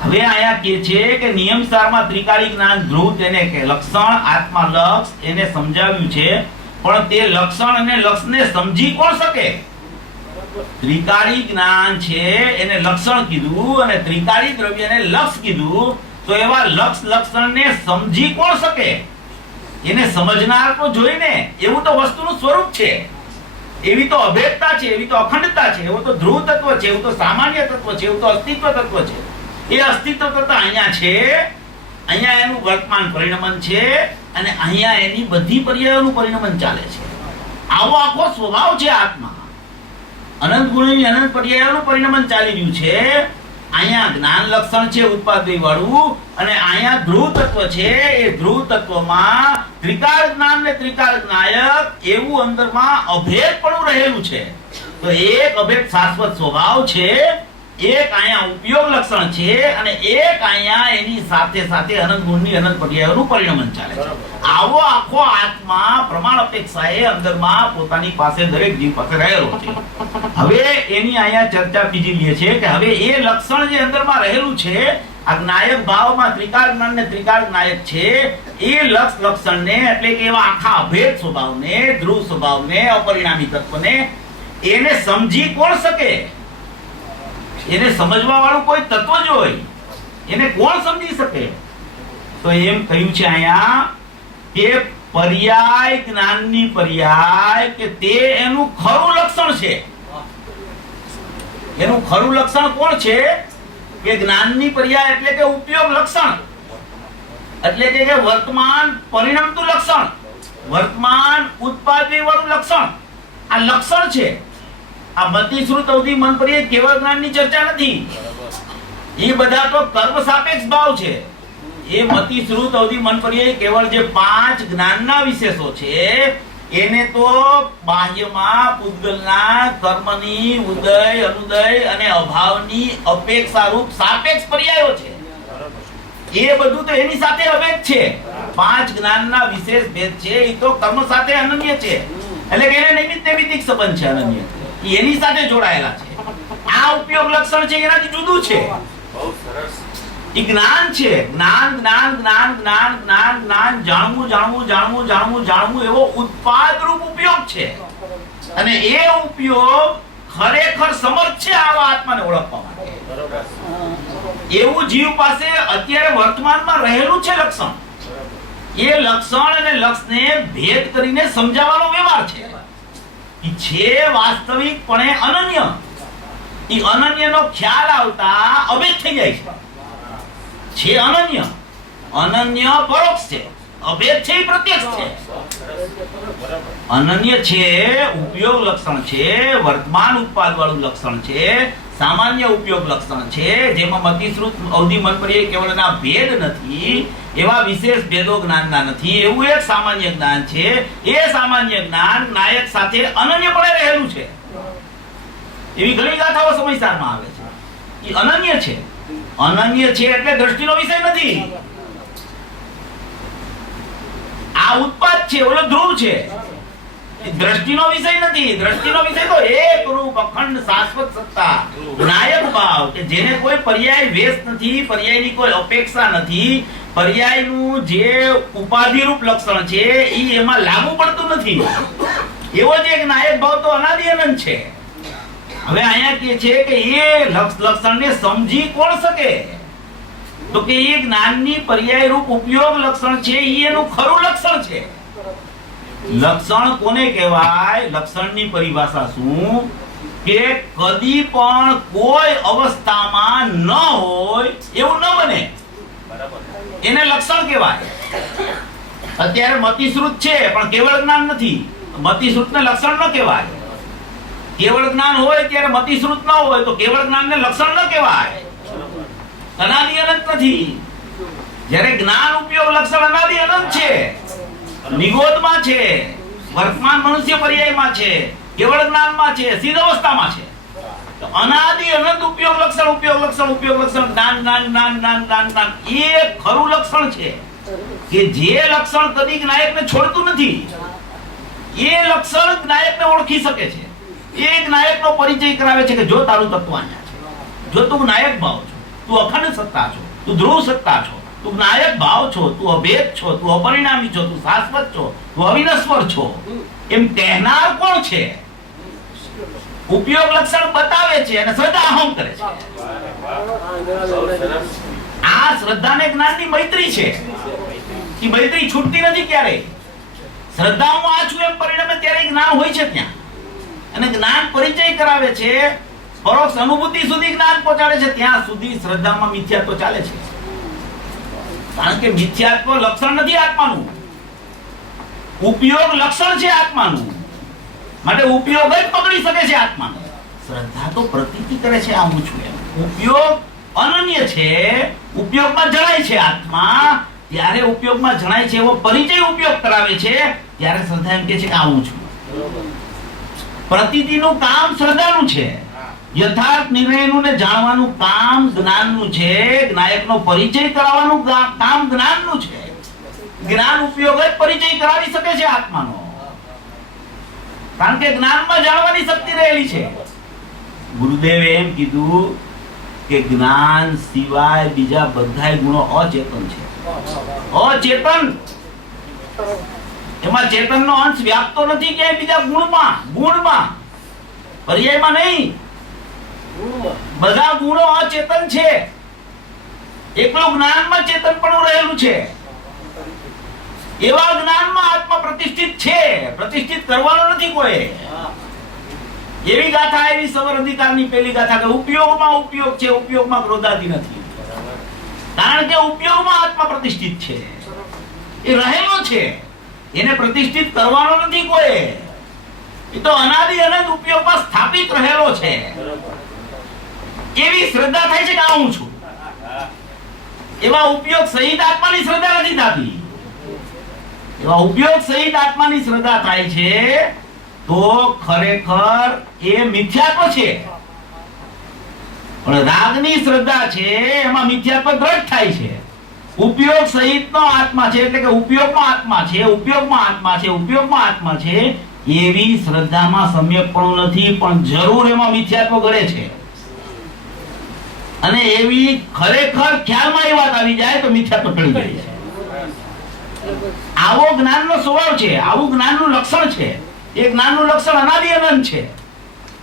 હવે આયા કે છે કે નિયમસારમાં ત્રિકાળી જ્ઞાન ધ્રુવ તેને કે લક્ષણ આત્મા લક્ષ એને સમજાવ્યું છે, પણ તે લક્ષણ અને લક્ષને સમજી કોણ શકે? ત્રિકાળી જ્ઞાન છે એને લક્ષણ કીધું અને ત્રિકાળી દ્રવ્યને લક્ષ કીધું, તો એવા લક્ષ લક્ષણને સમજી કોણ શકે? એને સમજનાર તો જોઈને. એવું તો વસ્તુનું સ્વરૂપ છે, એવી તો અભેદતા છે, એવી તો અખંડતા છે, એવું તો ધ્રુવ તત્વ છે, એવું તો સામાન્ય તત્વ છે, એવું તો અસ્તિત્વ તત્વ છે. એ અસ્તિત્વ તત્વ અહીંયા છે, અહીંયા એનું વર્તમાન પરિણમન છે અને અહીંયા એની બધી પર્યાયોનું પરિણમન ચાલે છે. આવો આખો સ્વભાવ છે આત્મા. અનંત ગુણની અનંત પર્યાયોનું પરિણમન ચાલી રહ્યું છે. અહીંયા જ્ઞાન લક્ષણ છે ઉત્પાદય વાળું, અને અહીંયા ધ્રુવ તત્વ છે. એ ધ્રુવ તત્વમાં ત્રિકાળ જ્ઞાન ને ત્રિકાળ જ્ઞાયક એવું અંદરમાં અભેદપણું રહેલું છે. તો એક અભેદ શાશ્વત સ્વભાવ છે એક અહીંયા ઉપયોગ લક્ષણ છે અને એક અહીંયા એની સાથે સાથે અનંત ગુણની અનંત પર્યાયોનું પરિણમન ચાલે છે. આવો આખો આત્મા પ્રમાણ અપેક્ષાએ અંદરમાં પોતાની પાસે દરેક જીવ પાસે રહેલો છે. હવે એની અહીંયા ચર્ચા બીજી લે છે કે હવે એ લક્ષણ જે અંદરમાં રહેલું છે, આ જ્ઞાયક ભાવમાં ત્રિકાળ જ્ઞાન ને ત્રિકાળ જ્ઞાયક છે, એ લક્ષણને એટલે કે એવા આખા અભેદ સ્વભાવને, ધ્રુવ સ્વભાવને, અપરિણામી તત્વને એને સમજી કોણ શકે? એને સમજવા વાળું કોઈ તત્વ જ હોય, એને કોણ સમજી શકે? તો એમ કહ્યું છે અહીંયા કે પર્યાય જ્ઞાનની પર્યાય કે તે એનું ખરું લક્ષણ છે. એનું ખરું લક્ષણ કોણ છે? કે જ્ઞાનની પર્યાય એટલે કે ઉપયોગ લક્ષણ, એટલે કે વર્તમાન પરિણમતું લક્ષણ, વર્તમાન ઉત્પાદન વાળું લક્ષણ. આ લક્ષણ છે. આ મતિ શ્રુત અવધિ મન પર્યાય કેવળ જ્ઞાનની ચર્ચા નથી. એ બધા તો કર્મ સાપેક્ષ ભાવ છે. એ મતિ શ્રુત અવધિ મન પર્યાય કેવળ જે 5 જ્ઞાનના વિશેષો છે એને તો બાહ્યમાં પૂતગલના કર્મની ઉદય, અનુદય અને અભાવની અપેક્ષા રૂપ સાપેક્ષ પર્યાયો છે. એ બધું તો એની સાથે અભેદ છે. 5 જ્ઞાનના વિશેષ ભેદ છે. એ તો કર્મ સાથે અનન્ય છે, એટલે કે એને નિમિત્ત નૈમિત્તિક સંબંધ છે. અનન્ય એની સાથે જોડાયેલા છે. આ ઉપયોગ લક્ષણ છે, એનાથી જુદું છે. બહુ સરસ. એ જ્ઞાન છે. જ્ઞાન જ્ઞાન જ્ઞાન જ્ઞાન જ્ઞાન જ્ઞાન જાણવું જાણવું જાણવું જાણવું જાણવું એવો ઉત્પાદ રૂપ ઉપયોગ છે. અને એ ઉપયોગ ખરેખર સમર્થ છે આવા આત્માને ઓળખવા માટે. એવું જીવ પાસે અત્યારે વર્તમાનમાં રહેલું છે લક્ષણ. એ લક્ષણ અને લક્ષને ભેદ કરીને સમજાવવાનો વ્યવહાર છે. એ છે વાસ્તવિકપણે અનન્ય. એ અનન્યનો ખ્યાલ આવતા અભેદ થઈ જાય છે. અનન્ય, અનન્ય પરોક્ષ છે, અભેદ છે પ્રત્યક્ષ છે. અનન્ય છે, ઉપયોગ લક્ષણ છે, વર્તમાન ઉત્પાદ વાળું લક્ષણ છે, સામાન્ય ઉપયોગ લક્ષણ છે, જેમાં મતિશ્રુત અવધિ મન પર્યાય કેવળના ભેદ નથી, એવા વિશેષ ભેદો જ્ઞાનના નથી. એવું એક સામાન્ય જ્ઞાન છે. એ સામાન્ય જ્ઞાન નાયક સાથે અનન્યપણે રહેલું છે. એવી ઘણી ગાથાઓ સમયસારમાં આવે છે. એ અનન્ય છે. અનન્ય છે એટલે દ્રષ્ટિનો વિષય નથી. આ ઉત્પાદ છે, ઓલો ધ્રુવ છે. દ્રષ્ટિનો વિષય નથી. દ્રષ્ટિનો વિષય તો એક રૂપ અખંડ શાશ્વત સત્તા, નાયક ભાવ કે જેને કોઈ પર્યાય વેશ નથી, પર્યાયની કોઈ અપેક્ષા નથી. પર્યાયનું જે ઉપાધિ રૂપ લક્ષણ છે એ એમાં લાગુ પડતું નથી. એવો જ એક નાયક ભાવ તો અનાદિ અનંત છે. હવે અહીંયા કહે છે કે એ લક્ષણને સમજી કોણ શકે? તો કે એ જ્ઞાનની પર્યાય રૂપ ઉપયોગ લક્ષણ છે. એ એનું ખરું લક્ષણ છે. લક્ષણ કોને કહેવાય? લક્ષણની પરિભાષા શું? કે કદી પણ કોઈ અવસ્થામાં ન હોય એવું ન બને, એને લક્ષણ કહેવાય. અત્યારે મતિશ્રુત છે પણ કેવળ જ્ઞાન નથી. મતિશ્રુતને લક્ષણ ન કહેવાય. કેવળ જ્ઞાન હોય ત્યારે મતિશ્રુત ન હોય તો કેવળ જ્ઞાનને લક્ષણ ન કહેવાય. અનાદિ અનંત નથી. જ્યારે જ્ઞાન ઉપયોગ લક્ષણ અનાદિ અનંત છે, નિગોદમાં છે, વર્તમાન મનુષ્ય પર્યાયમાં છે, કેવળ જ્ઞાનમાં છે, સિદ્ધ અવસ્થામાં છે. તો અનાદિ અનંત ઉપયોગ લક્ષણ ઉપયોગ લક્ષણ ઉપયોગ લક્ષણ જ્ઞાન જ્ઞાન જ્ઞાન જ્ઞાન જ્ઞાન જ્ઞાન એ ખરું લક્ષણ છે કે જે લક્ષણ કદી જ્ઞાયકને છોડતું નથી. એ લક્ષણ જ્ઞાયકને ઓળખી શકે છે. એ જ્ઞાયકનો પરિચય કરાવે છે કે જો તારું તત્વ અહીંયા છે, જો તું નાયક ભાવ છો, તું અખંડ સત્તા છો, તું ધ્રુવ સત્તા છો, તું નાયક ભાવ છો, તું અભેદ છો, તું અપરિણામી છો, તું શાશ્વત છો, તું અવિનશ્વર છો, એમ કહેનાર કોણ છે? ઉપયોગ લક્ષણ બતાવે છે અને શ્રદ્ધા અહમ કરે છે. આ શ્રદ્ધા ને જ્ઞાનની મૈત્રી છે. એ મૈત્રી છૂટતી નથી ક્યારેય. શ્રદ્ધા હું આ છું એમ પરિણામે ત્યારે જ્ઞાન હોય છે ત્યાં. અને જ્ઞાન પરિચય કરાવે છે, પરોક્ષ અનુભૂતિ સુધી જ્ઞાન પહોંચાડે છે. ત્યાં સુધી શ્રદ્ધામાં મિથ્યાત્વ ચાલે છે. કારણ કે મિથ્યાત્વ લક્ષણ નથી આત્માનું, ઉપયોગ લક્ષણ છે આત્માનું. માટે ઉપયોગ જ પકડી શકે છે આત્માને. શ્રદ્ધા તો પ્રતીતિ કરે છે આ હું છું એમ. ઉપયોગ અનન્ય છે, ઉપયોગમાં જણાય છે આત્મા. ત્યારે ઉપયોગમાં જણાય છે એવો પરિચય ઉપયોગ કરાવે છે, ત્યારે શ્રદ્ધા એમ કહે છે કે આ હું છું. પ્રતીતિનું કામ શ્રદ્ધાનું છે. યથાર્થ નિર્ણયનું ને જાણવાનું કામ જ્ઞાનનું છે. જ્ઞાયકનો પરિચય કરાવવાનું કામ જ્ઞાનનું છે. જ્ઞાન ઉપયોગ જ પરિચય કરાવી શકે છે આત્માનો, કારણ કે જ્ઞાનમાં જાણવાની શક્તિ રહેલી છે. ગુરુદેવે એમ કીધું કે જ્ઞાન સિવાય બીજા બધા ગુણો અચેતન છે. અચેતન, એમાં ચેતનનો અંશ વ્યાપતો નથી ક્યાંય બીજા ગુણમાં, પર્યાયમાં નહીં. બધા ગુણો અચેતન છે. એકલું જ્ઞાનમાં ચેતનપણું રહેલું છે. એવા જ્ઞાનમાં આત્મા પ્રતિષ્ઠિત છે. પ્રતિષ્ઠિત કરવાનો નથી કોઈ. એવી ગાથા આવી સવર અધિકારની પહેલી ગાથા કે ઉપયોગમાં ઉપયોગ છે, ઉપયોગમાં ક્રોધાદી નથી. કારણ કે ઉપયોગમાં આત્મા પ્રતિષ્ઠિત છે, એ રહેલો છે. એને પ્રતિષ્ઠિત કરવાનો નથી કોઈ. એ તો અનાદિ અનંત ઉપયોગમાં સ્થાપિત રહેલો છે. એવી શ્રદ્ધા થાય છે કે આ હું છું. એવા ઉપયોગ સહિત આત્માની શ્રદ્ધા નથી થતી. એવા ઉપયોગ સહિત આત્માની શ્રદ્ધા થાય છે તો ખરેખર એ મિથ્યાત્વ છે. પણ રાગની શ્રદ્ધા છે એમાં મિથ્યાત્વ દ્રઢ થાય છે. ઉપયોગ સહિતનો આત્મા છે, એટલે કે ઉપયોગમાં આત્મા છે, ઉપયોગમાં આત્મા છે, ઉપયોગમાં આત્મા છે, એવી શ્રદ્ધામાં સમ્યકપણું નથી, પણ જરૂર એમાં મિથ્યાત્વ ઘડે છે. અને એવી ખરેખર ખ્યાલમાં એ વાત આવી જાય તો મિથ્યાત્વ ટળી જાય છે. આવો જ્ઞાનનો સ્વભાવ છે, આવું જ્ઞાનનું લક્ષણ છે. એ જ્ઞાનનું લક્ષણ અનાદિ અનંત છે.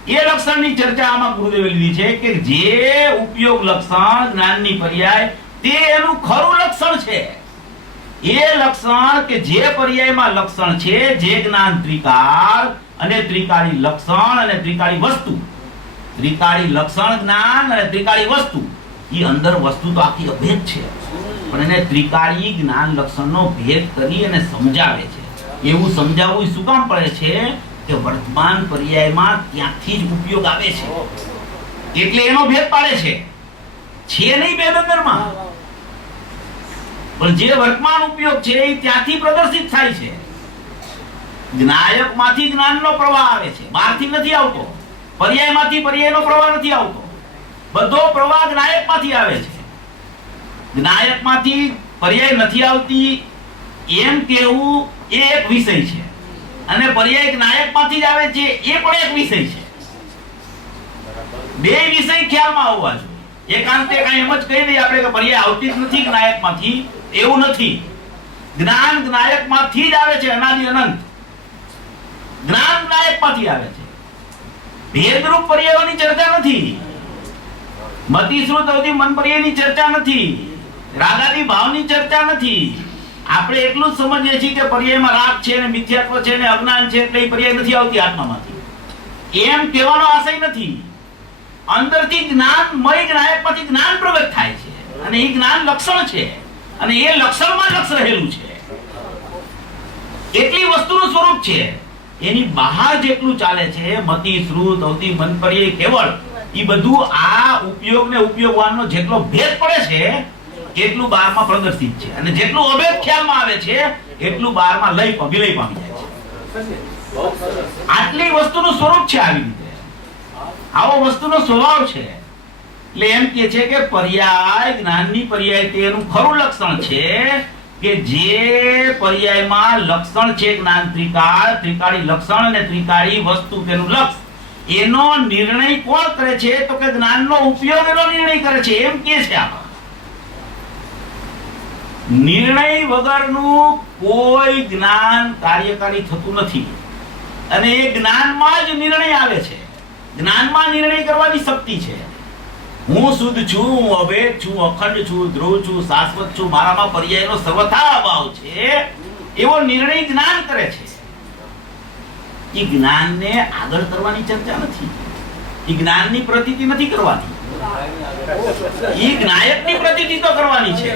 એ લક્ષણની ચર્ચા આમાં ગુરુદેવે લીધી છે કે જે ઉપયોગ લક્ષણ જ્ઞાનની પર્યાય તે એનું ખરું લક્ષણ છે. એ લક્ષણ કે જે પર્યાયમાં લક્ષણ છે, જે જ્ઞાન ત્રિકાળ અને ત્રિકાળી લક્ષણ અને ત્રિકાળી વસ્તુ, ત્રિકાળી લક્ષણ જ્ઞાન અને ત્રિકાળી વસ્તુ, એ અંદર વસ્તુ તો આખી અભેદ છે, પણ એને ત્રિકાળી જ્ઞાન લક્ષણનો ભેદ કરી અને સમજાવે છે. એવું સમજાવવું શું કામ પડે છે કે વર્તમાન પર્યાયમાં ત્યાંથી જ ઉપયોગ આવે છે, એટલે એનો ભેદ પાડે છે નહીં ભેદ અંદરમાં. પણ જે વર્તમાન ઉપયોગ છે એ ત્યાંથી પ્રદર્શિત થાય છે. જ્ઞાયકમાંથી જ્ઞાનનો પ્રવાહ આવે છે, બહારથી નથી આવતો. પર્યાયમાંથી પર્યાયનો પ્રવાહ નથી આવતો. બધો પ્રવાહ જ્ઞાયકમાંથી આવે છે. જ્ઞાયકમાંથી પર્યાય નથી આવતી એમ કહેવું એ એક વિષય છે, અને પર્યાય જ્ઞાયકમાંથી જ આવે છે એ પણ એક વિષય છે. બે વિષય ખ્યાલમાં આવવા જોઈએ. એકાંતે કાંઈ એમ જ કહી દઈએ આપણે કે પર્યાય આવતી જ નથી જ્ઞાયકમાંથી, એવું નથી. જ્ઞાન જ્ઞાયકમાંથી જ આવે છે, અનાદિ અનંત. જ્ઞાન જ્ઞાયકમાંથી આવે છે. ભેદરૂપ પર્યાયોની ચર્ચા નથી. મતિ શ્રુત અવધિ મન પર્યાયની ચર્ચા નથી. રાગાદી ભાવની ચર્ચા નથી. આપણે એટલું જ સમજીએ છીએ કે પર્યાયમાં રાગ છે ને મિથ્યાત્વ છે ને અજ્ઞાન છે એટલે એ પર્યાય નથી આવતી આત્મામાંથી, એમ કહેવાનો આશય નથી. અંદરથી જ્ઞાનમય જ્ઞાયકમાંથી જ્ઞાન પ્રગટ થાય છે, અને એ જ્ઞાન લક્ષણ છે, અને એ લક્ષણમાં લક્ષ રહેલું છે. એટલી વસ્તુનું સ્વરૂપ છે. એની બહાર જેટલું ચાલે છે મતિ શ્રુત અવધિ મન પર્યાય કેવળ, એ બધું આ ઉપયોગ ને ઉપયોગવાનનો જેટલો ભેદ પડે છે એટલું બહારમાં પ્રદર્શિત છે, અને જેટલું અભેદ ખ્યાલમાં આવે છે એટલું બહારમાં વિલય પામી જાય છે. આટલી વસ્તુનું સ્વરૂપ છે. આવી રીતે આવો વસ્તુનો સ્વભાવ છે. એટલે એમ કે છે કે પર્યાય જ્ઞાનની પર્યાય તેનું ખરું લક્ષણ છે કે જે પર્યાયમાં લક્ષણ છે જ્ઞાન ત્રિકાળ, ત્રિકાળી લક્ષણ અને ત્રિકાળી વસ્તુ તેનું લક્ષ, એનો નિર્ણય કોણ કરે છે તો કે જ્ઞાનનો ઉપયોગ એનો નિર્ણય કરે છે, એમ કે છે. આ નિર્ણય વગરનું કોઈ જ્ઞાન કાર્યકારી થતું નથી, અને એ જ્ઞાનમાં જ નિર્ણય આવે છે. જ્ઞાનમાં નિર્ણય કરવાની શક્તિ છે. હું શુદ્ધ છું, હું અભેદ છું, અખંડ છું, ધ્રુવ છું, શાશ્વત છું, મારામાં પર્યાયનો સર્વથા અભાવ છે, એવો નિર્ણય જ્ઞાન કરે છે. એ જ્ઞાનને આગળ કરવાની ચર્ચા નથી. એ જ્ઞાનની પ્રતીતિ નથી કરવાની. એ જ્ઞાયકની પ્રતીતિ તો કરવાની છે,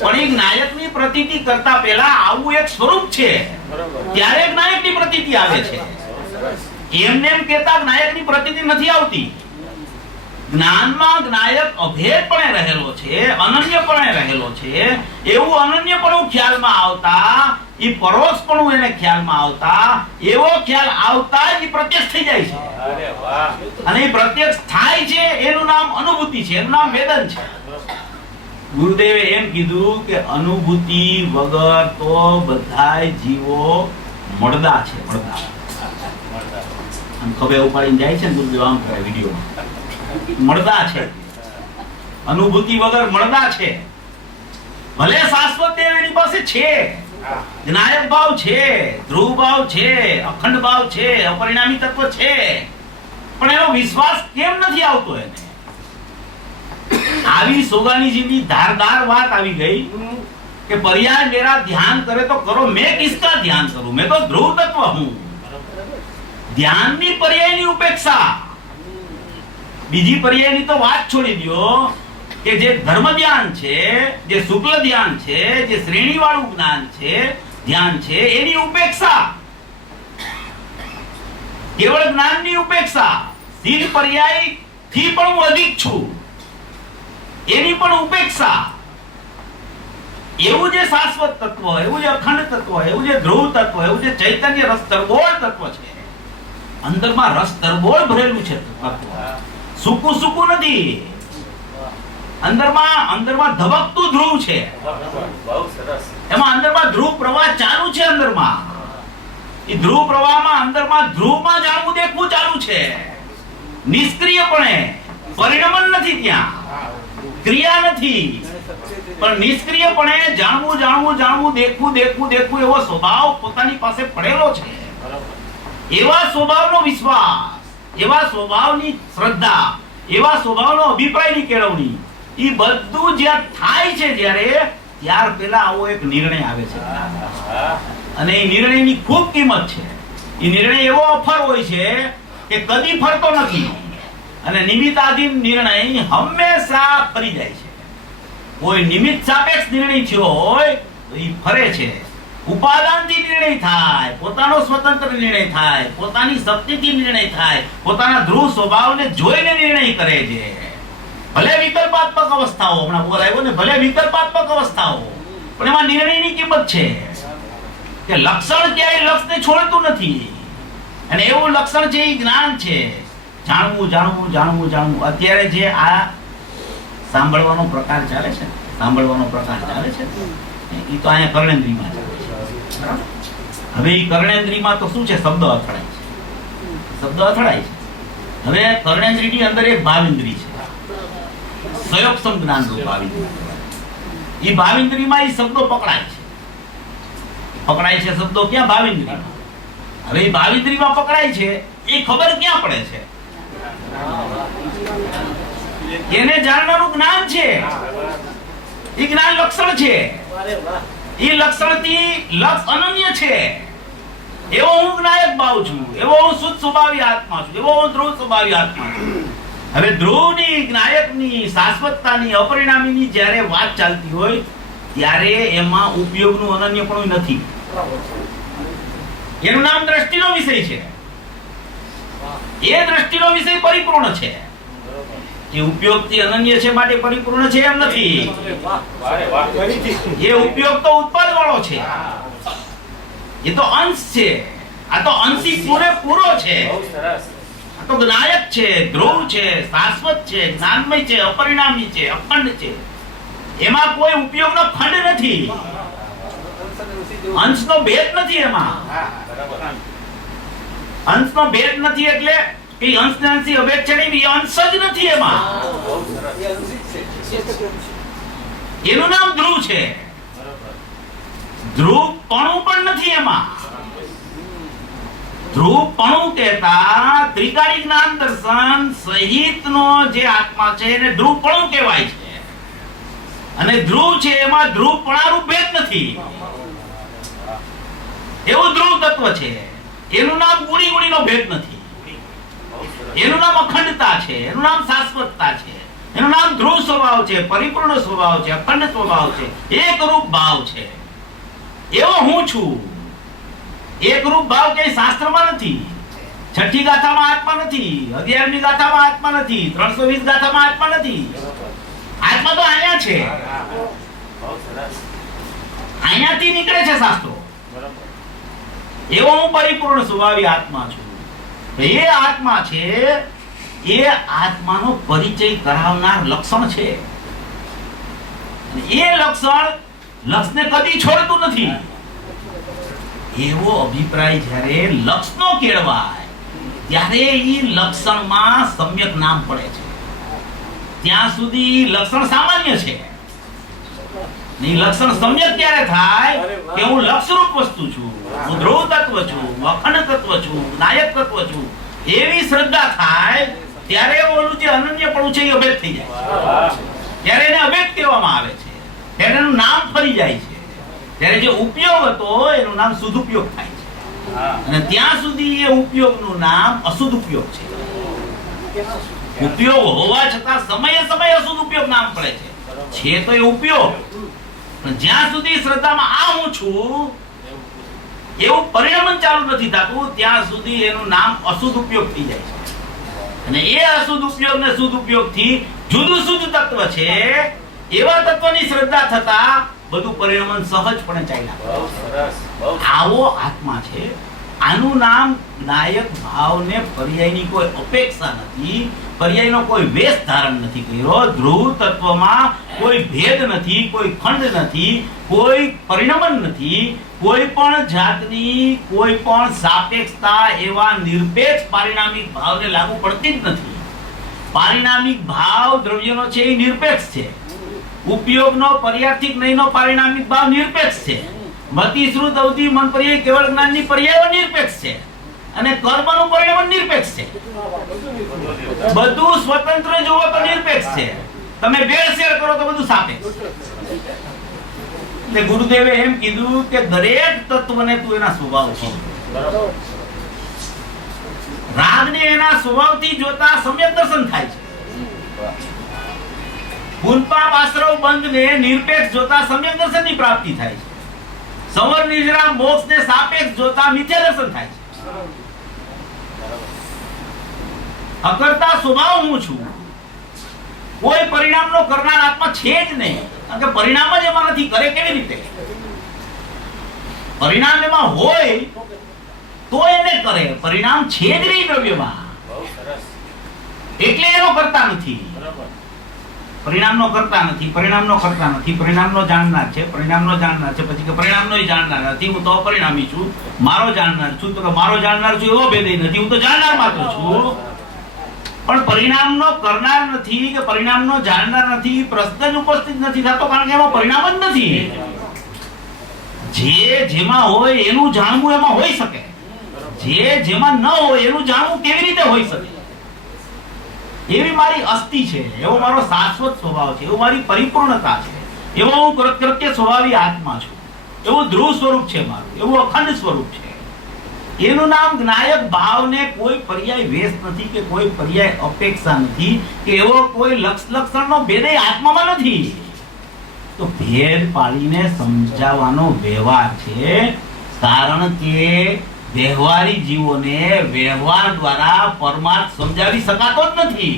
પણ એ જ્ઞાયકની પ્રતીતિ કરતા પહેલા આવું એક સ્વરૂપ છે, ત્યારે જ્ઞાયકની પ્રતીતિ આવે છે. એમને એમ કહેતા જ્ઞાયકની પ્રતીતિ નથી આવતી. જ્ઞાનમાં જ્ઞાયક અભેદપણે રહેલો છે, અનન્યપણે રહેલો છે. એવું અનન્યપણું ખ્યાલમાં આવતા એ પરોક્ષપણું એને ખ્યાલમાં આવતા, એવો ખ્યાલ આવતા જ ઈ પ્રત્યક્ષ થઈ જાય છે. અરે વાહ. અને એ પ્રત્યક્ષ થાય છે એનું નામ અનુભૂતિ છે, એનું નામ વેદન છે. ગુરુદેવે એમ કીધું કે અનુભૂતિ વગર તો બધાય જીવો મળદા છે, મળદા. આમ ખભે ઉપાડીને જાય છે ને ગુરુદેવ, આમ કરે વિડીયોમાં, મળદા છે. અનુભૂતિ વગર મળદા છે. ભલે શાશ્વત દેવ એની પાસે છે, જ્ઞાયક ભાવ છે, ધ્રુવ ભાવ છે, અખંડ ભાવ છે, અપરિણામી તત્વ છે, પણ એનો વિશ્વાસ કેમ નથી આવતો એને? આવી સોગાનીજીની ધારદાર વાત આવી ગઈ કે પર્યાય મેરા ધ્યાન કરે તો કરો, મેં કિસકા ધ્યાન કરું, મેં તો ધ્રુવ તત્વ હું. ધ્યાનની પર્યાયની ઉપેક્ષા, બીજી પર્યાયની તો વાત છોડી દો કે જે ધર્મ ધ્યાન છે, જે શુક્લ ધ્યાન છે, જે શ્રેણી વાળું જ્ઞાન છે, ધ્યાન છે, એની ઉપેક્ષા, કેવળ જ્ઞાનની ઉપેક્ષા. શીલ પર્યાય થી પણ હું અધિક છું, એની પણ ઉપેક્ષા. એવું જે શાશ્વત તત્વ, એવું જે અખંડ તત્વ, એવું જે ધ્રુવ તત્વ, એવું જે ચૈતન્ય રસ તરબોળ તત્વ છે, અંદરમાં રસ તરબોળ ભરેલું છે તત્વ, સૂકું સૂકું નથી. અંદરમાં ધબકતું ધ્રુવ છે. બહુ સરસ. એમાં અંદરમાં ધ્રુવ પ્રવાહ ચાલુ છે. અંદરમાં એ ધ્રુવ પ્રવાહમાં અંદરમાં ધ્રુવમાં જાણવું દેખવું ચાલુ છે. નિષ્ક્રિયપણે પરિણમન નથી, ત્યાં ક્રિયા નથી, પણ નિષ્ક્રિયપણે જાણવું જાણવું જાણવું, દેખવું દેખવું દેખવું, એવો સ્વભાવ પોતાની પાસે પડેલો છે. એવા સ્વભાવનો વિશ્વાસ, એવા સ્વભાવની શ્રદ્ધા, એવા સ્વભાવનો અભિપ્રાયની કેળવણી, એ બધું જ્યાં થાય છે, જ્યારે ત્યાર પહેલા આવો એક નિર્ણય આવે છે. અને એ નિર્ણયની ખૂબ કિંમત છે. એ નિર્ણય એવો અફર હોય છે કે કદી ફરતો નથી. અને નિમિત્તાધીન નિર્ણય હંમેશા ફરી જાય છે. કોઈ નિમિત્ત સાપેક્ષ નિર્ણય થયો હોય તો એ ફરે છે. ઉપાદાનથી નિર્ણય થાય, પોતાનો સ્વતંત્ર નિર્ણય થાય, પોતાની શક્તિથી નિર્ણય થાય, પોતાના ધ્રુવ સ્વભાવને જોઈને નિર્ણય કરે છે. ભલે વિકલ્પાત્મક અવસ્થાઓ, હમણાં બોલાવ્યો ને, ભલે વિકલ્પાત્મક અવસ્થાઓ, પણ એમાં નિર્ણયની કિંમત છે કે લક્ષણ ક્યારેય લક્ષને છોડતું નથી. અને એવું લક્ષણ છે એ જ્ઞાન છે. જાણવું જાણવું જાણવું જાણવું. અત્યારે જે આ સાંભળવાનો પ્રકાર ચાલે છે, સાંભળવાનો પ્રકાર ચાલે છે, એ તો અહીંયા કર્ણેન્દ્રિયમાં ચાલે છે. હવે એ કર્ણેન્દ્રિયમાં તો શું છે? શબ્દ અથડાય છે, શબ્દ અથડાય છે. હવે કર્ણેન્દ્રિયની અંદર એક ભાવેન્દ્રિય છે, સંયોગક્ષમ જ્ઞાન રૂપ ભાવેન્દ્રિય. એ ભાવેન્દ્રિયમાં એ શબ્દો પકડાય છે. પકડાય છે શબ્દો ક્યાં? ભાવેન્દ્રિયમાં. હવે એ ભાવેન્દ્રિયમાં પકડાય છે, એ ખબર ક્યાં પડે છે? એને જાણવાનું જ્ઞાન છે. એ જ્ઞાન લક્ષણ છે. એ લક્ષણથી લક્ષ અનન્ય છે. એવો હું જ્ઞાયક ભાવ છું, એવો હું શુદ્ધ સ્વભાવી આત્મા છું, એવો હું ધ્રુવ સ્વભાવી આત્મા છું. હવે ધ્રુવની, જ્ઞાયકની, શાશ્વતતાની, અપરિણામીની જ્યારે વાત ચાલતી હોય ત્યારે એમાં ઉપયોગનું અનન્યપણું નથી. એનું નામ દ્રષ્ટિનો વિષય છે. એ દ્રષ્ટિનો વિષય પરિપૂર્ણ છે. એ ઉપયોગથી અનન્ય છે માટે પરિપૂર્ણ છે એમ નથી. એ ઉપયોગ તો ઉત્પાદ વાળો છે. એ તો અંશ છે. આ તો અંશી પૂરેપૂરો છે. આ તો જ્ઞાયક છે, ધ્રુવ છે, શાશ્વત છે, જ્ઞાનમય છે, અપરિણામી છે, અખંડ છે. એમાં કોઈ ઉપયોગનો ખંડ નથી. અંશનો ભેદ નથી એમાં. અંશનો ભેદ નથી એટલે કે અંશને અંશી અભેક્ષણી, અંશ જ નથી એમાં. એનું નામ ધ્રુવ છે. ધ્રુવપણું પણ નથી એમાં. ધ્રુવપણું કહેતા ત્રિકાળી જ્ઞાન દર્શન સહિતનો જે આત્મા છે એને ધ્રુવપણું કહેવાય છે. અને ધ્રુવ છે એમાં ધ્રુવપણારૂપ ભેદ નથી. એવું ધ્રુવ તત્વ છે. એનું નામ ગુણી ગુણીનો ભેદ નથી. એનું નામ અખંડતા છે, એનું નામ શાશ્વતતા છે, એનું નામ ધ્રુવ સ્વભાવ છે, પરિપૂર્ણ સ્વભાવ છે, અખંડ સ્વભાવ છે, એકરૂપ ભાવ છે. એવો હું છું. એકરૂપ ભાવ ક્યાંય શાસ્ત્રમાં નથી. છઠ્ઠી ગાથામાં આત્મા નથી, 11મી ગાથામાં આત્મા નથી, 320 ગાથામાં આત્મા નથી. આત્મા તો અહીંયા છે. અહીંયાથી નીકળે છે શાસ્ત્રો. બરાબર. એવો હું પરિપૂર્ણ સ્વભાવી આત્મા છું. એ આત્મા છે, એ આત્માનો પરિચય કરાવનાર લક્ષણ છે. અને એ લક્ષને કદી છોડતું નથી. એવો અભિપ્રાય જ્યારે લક્ષનો કેળવાય ત્યારે એ લક્ષણમાં સમ્યક નામ પડે છે. ત્યાં સુધી લક્ષણ સામાન્ય છે. ને લક્ષણ સમ્યક ક્યારે થાય કે હું લક્ષરૂપ વસ્તુ છું, હું ધ્રુવ તત્વ છું, હું અખંડ તત્વ છું, નાયક તત્વ છું, એવી શ્રદ્ધા થાય ત્યારે ઓલું જે અનન્યપણું છે એ અભેદ થઈ જાય. ત્યારે એને અભેદ કહેવામાં આવે છે. ત્યારે એનું નામ ફરી જાય છે. ત્યારે જે ઉપયોગ હતો એનું નામ શુદ્ધ ઉપયોગ થાય છે. અને ત્યાં સુધી એ ઉપયોગનું નામ અશુદ્ધ ઉપયોગ છે. ઉપયોગ હોવા છતાં સમયે સમયે અશુદ્ધ ઉપયોગ નામ પડે છે તો એ ઉપયોગ. પણ જ્યાં સુધી શ્રદ્ધામાં આ હું છું એવું પરિણામ ચાલુ નથી થતું ત્યાં સુધી એનું નામ અશુદ્ધ ઉપયોગ થઈ જાય છે. અને એ અશુદ્ધ ઉપયોગ ને શુદ્ધ ઉપયોગ થી જુદું શુદ્ધ તત્વ છે એવા તત્વની શ્રદ્ધા થતા બધું પરિણામ સહજપણે ચાલ્યા. આવો આત્મા છે. આનું નામ નાયક ભાવને પર્યાયની કોઈ અપેક્ષા નથી, પર્યાયનો કોઈ વેશ ધારણ નથી કર્યો. ધ્રુવ તત્વમાં કોઈ ભેદ નથી, કોઈ ખંડ નથી, કોઈ પરિણમન નથી, કોઈ પણ જાતની કોઈ પણ સાપેક્ષતા એવા નિરપેક્ષ પારિણામિક ભાવને લાગુ પડતી જ નથી. પારિણામિક ભાવ દ્રવ્યનો છે એ નિરપેક્ષ છે. ઉપયોગનો પર્યાર્થિક નહીંનો પારિણામિક ભાવ નિરપેક્ષ છે. મતિ શ્રુત અવધિ મન પર્યાય કેવળ જ્ઞાનની પર્યાય નિરપેક્ષ છે. અને કર્મનું પરિણામ નિરપેક્ષ છે. બધું સ્વતંત્ર જોવો તો નિરપેક્ષ છે. તમે ભેળસેળ કરો તો બધું સાપેક્ષ. એટલે ગુરુદેવે એમ કીધું કે દરેક તત્વને તું એના સ્વભાવથી રાગને એના સ્વભાવથી જોતા સમ્યક દર્શન થાય છે. પુનપાપ આશ્રવ બંધને નિરપેક્ષ જોતા સમ્યક દર્શનની પ્રાપ્તિ થાય છે. સંવર નિજરા મોક્ષને સાપેક્ષ જોતા મિથ્યા દર્શન થાય છે. અકર્તા સ્વભાવ હું છું. કોઈ પરિણામનો કરનાર આત્મા છે જ નહીં. કારણ કે પરિણામ જ એમાં નથી. કરે કેવી રીતે? પરિણામ એમાં હોય તો એને કરે. પરિણામ છે જ નહીં દ્રવ્યમાં, એટલે એનો કરતા નથી. પરિણામનો કરતા નથી, પરિણામનો કરતા નથી, પરિણામનો જાણનાર છે, પરિણામનો જાણનાર છે, પછી કે પરિણામનોય જાણનાર નથી, હું તો અપરિણામી છું, મારો જાણનાર છું. તો કે મારો જાણનાર છું એવો ભેદ નથી, હું તો જાણનાર માત્ર છું. પણ પરિણામનો કરનાર નથી કે પરિણામનો જાણનાર નથી, પ્રશ્ન જ ઉપસ્થિત નથી થતો કારણ કે એમાં પરિણામ જ નથી. જે જેમાં હોય એનું જાણવું એમાં હોઈ શકે, જે જેમાં ન હોય એનું જાણવું કેવી રીતે હોઈ શકે? એવી મારી અસ્થિ છે, એવો મારો શાશ્વત સ્વભાવ છે, એવું મારી પરિપૂર્ણતા છે, એવો હું કૃત્ય સ્વભાવી આત્મા છું, એવું ધ્રુવ સ્વરૂપ છે મારું, એવું અખંડ સ્વરૂપ છે. એનું નામ જ્ઞાયક ભાવને કોઈ પર્યાય વેશ નથી કે કોઈ પર્યાય અપેક્ષા નથી કે એવો કોઈ લક્ષણનો ભેદ આત્મામાં નથી. તો ભેદ પાડીને સમજાવવાનો વ્યવહાર છે. કારણ કે વ્યવહારી જીવોને વ્યવહાર દ્વારા પરમાર્થ સમજાવી શકાતો જ નથી.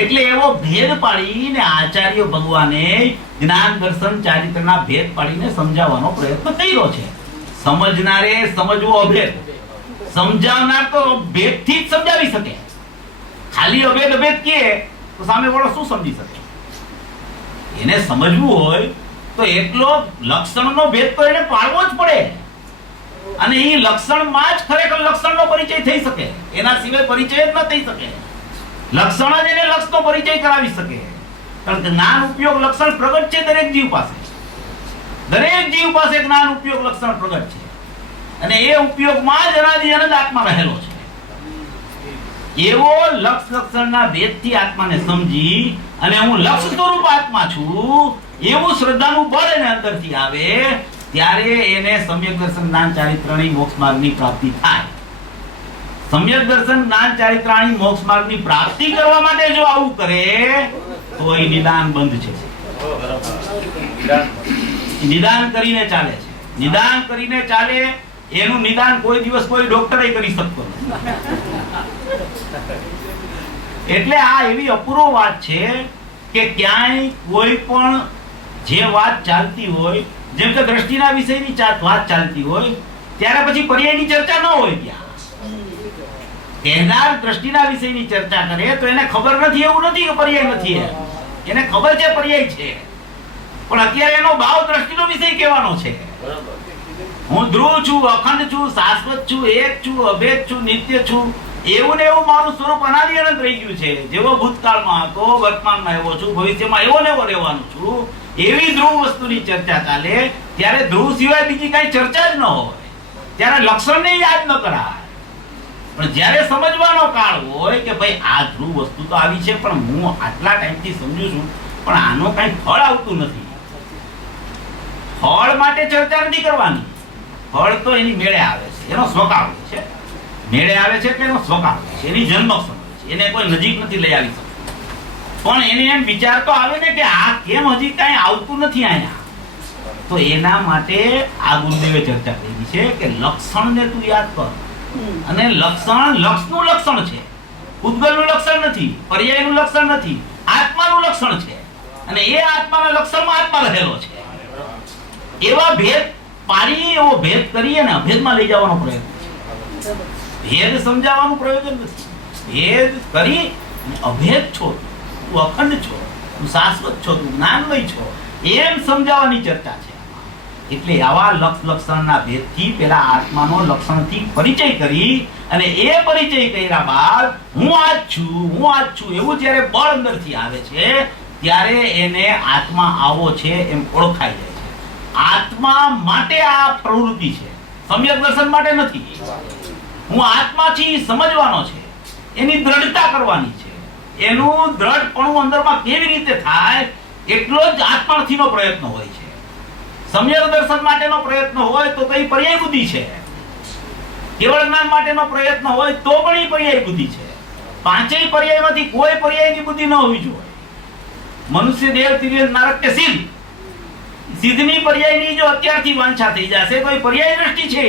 એટલે એવો ભેદ પાડીને આચાર્ય ભગવાને જ્ઞાન દર્શન ચારિત્રના ભેદ પાડીને સમજાવવાનો પ્રયત્ન કર્યો છે. સમજનારે સમજવો અભેદ, સમજાવનાર તો ભેદથી જ સમજાવી શકે. ખાલી અભેદ અભેદ કહે તો સામે વાળો શું સમજી શકે? એને સમજવું હોય તો એટલો લક્ષણનો ભેદ તો એને પાડવો જ પડે. અને એ લક્ષણમાં જ ખરેખર લક્ષણનો પરિચય થઈ શકે. એના સિવાય પરિચય જ ન થઈ શકે. લક્ષણ જ એને લક્ષનો પરિચય કરાવી શકે. કારણ કે જ્ઞાન ઉપયોગ લક્ષણ પ્રગટ છે દરેક જીવ પાસે. દરેક જીવ પાસે જ્ઞાન ઉપયોગ લક્ષણ પ્રગટ છે. અને એ ઉપયોગમાં જ અનાદિ અનંત આત્મા રહેલો છે. એવો લક્ષ લક્ષણના ભેદથી આત્માને સમજી અને હું લક્ષ સ્વરૂપ આત્મા છું એવું શ્રદ્ધાનું બળ એને અંદરથી આવે ત્યારે એને સમ્યક દર્શન જ્ઞાન ચારિત્રાણી મોક્ષ માર્ગની પ્રાપ્તિ થાય. સમ્યક દર્શન જ્ઞાન ચારિત્રાણી મોક્ષ માર્ગની પ્રાપ્તિ કરવા માટે જો આવું કરે તો એ નિદાન બંધ છે. નિદાન કરીને ચાલે છે. નિદાન કરીને ચાલે એનું નિદાન કોઈ દિવસ કોઈ ડોક્ટર કરી શકતો નથી. એટલે આ એવી અપૂર્વ વાત છે કે ક્યાંય કોઈ પણ જે વાત ચાલતી હોય જેમ કે દ્રષ્ટિના વિષયની વાત ચાલતી હોય ત્યારે પછી પર્યાયની ચર્ચા ન હોય ત્યાં. કહેનાર દ્રષ્ટિના વિષયની ચર્ચા કરે તો એને ખબર નથી એવું નથી કે પર્યાય નથી, એને ખબર છે પર્યાય છે, પણ અત્યારે એનો ભાવ દ્રષ્ટિનો વિષય કહેવાનો છે. હું ધ્રુવ છું, અખંડ છું, શાશ્વત છું, એક છું, અભેદ છું, નિત્ય છું, એવું ને એવું મારું સ્વરૂપ અનાદિ અનંત રહી ગયું છે. જેવો ભૂતકાળમાં હતો, વર્તમાનમાં એવો છું, ભવિષ્યમાં એવો ને એવો રહેવાનું છું. એવી ધ્રુવ વસ્તુની ચર્ચા ચાલે ત્યારે ધ્રુવ સિવાય બીજી કઈ ચર્ચા જ ન હોય, ત્યારે લક્ષણને યાદ ન કરાય. પણ જ્યારે સમજવાનો કાળ હોય કે ભાઈ આ ધ્રુવ વસ્તુ તો આવી છે, પણ હું આટલા ટાઈમથી સમજુ છું, પણ આનો કઈ ફળ આવતું નથી. ફળ માટે ચર્ચા નથી કરવાની, ફળ તો એની મેળે આવે છે, એનો સ્વભાવ છે. મેળે આવે છે કે એનો સ્વભાવ છે, એની જન્મ સમય છે, એને કોઈ નજીક નથી લઈ આવી શકતું. પણ એને એમ વિચાર તો આવે ને કે આ કેમ હજી કઈ આવતું નથી અહીંયા. તો એના માટે આ ગુરુદેવે ચર્ચા કરી છે કે લક્ષણને તું યાદ કર. અને લક્ષણ લક્ષનું લક્ષણ છે, ઉદ્ગલનું લક્ષણ નથી, પર્યાયનું લક્ષણ નથી, આત્માનું લક્ષણ છે. અને એ આત્માના લક્ષણમાં આત્મા રહેલો છે. એવા ભેદ પાડી, એવો ભેદ કરી અને અભેદમાં લઈ જવાનો પ્રયત્ન છે. ભેદ સમજાવવાનું પ્રયોજન નથી. ભેદ કરી અભેદ છો, તું અખંડ છો, તું શાશ્વત છો, તું જ્ઞાનમય છો, એમ સમજાવવાની ચર્ચા છે. એટલે આવા લક્ષણના ભેદથી પેલા આત્માનો લક્ષણથી પરિચય કરી અને એ પરિચય કર્યા બાદ હું આ જ છું એવું જ્યારે બળ અંદરથી આવે છે ત્યારે એને આત્મા આવો છે એમ ઓળખાઈ જાય છે. આત્મા માટે આ પ્રવૃત્તિ છે, સમ્યક દર્શન માટે નથી. હું આત્માથી સમજવાનો છે, એની દ્રઢતા કરવાની છે. એનું દ્રઢપણું અંદરમાં કેવી રીતે થાય એટલો જ આત્માર્થીનો પ્રયત્ન હોય છે. સમ્યક દર્શન માટેનો પ્રયત્ન હોય તો એ પર્યાય બુદ્ધિ છે. કેવળ જ્ઞાન માટેનો પ્રયત્ન હોય તો પણ એ પર્યાય બુદ્ધિ છે. પાંચેય પર્યાયમાંથી કોઈ પર્યાયની બુદ્ધિ ન હોવી જોઈએ. મનુષ્ય, દેવ, તિર્યક, નરક કે સિદ્ધ, સિદ્ધની પર્યાયની જો અત્યારથી વાંછા થઈ જશે તો એ પર્યાય દ્રષ્ટિ છે.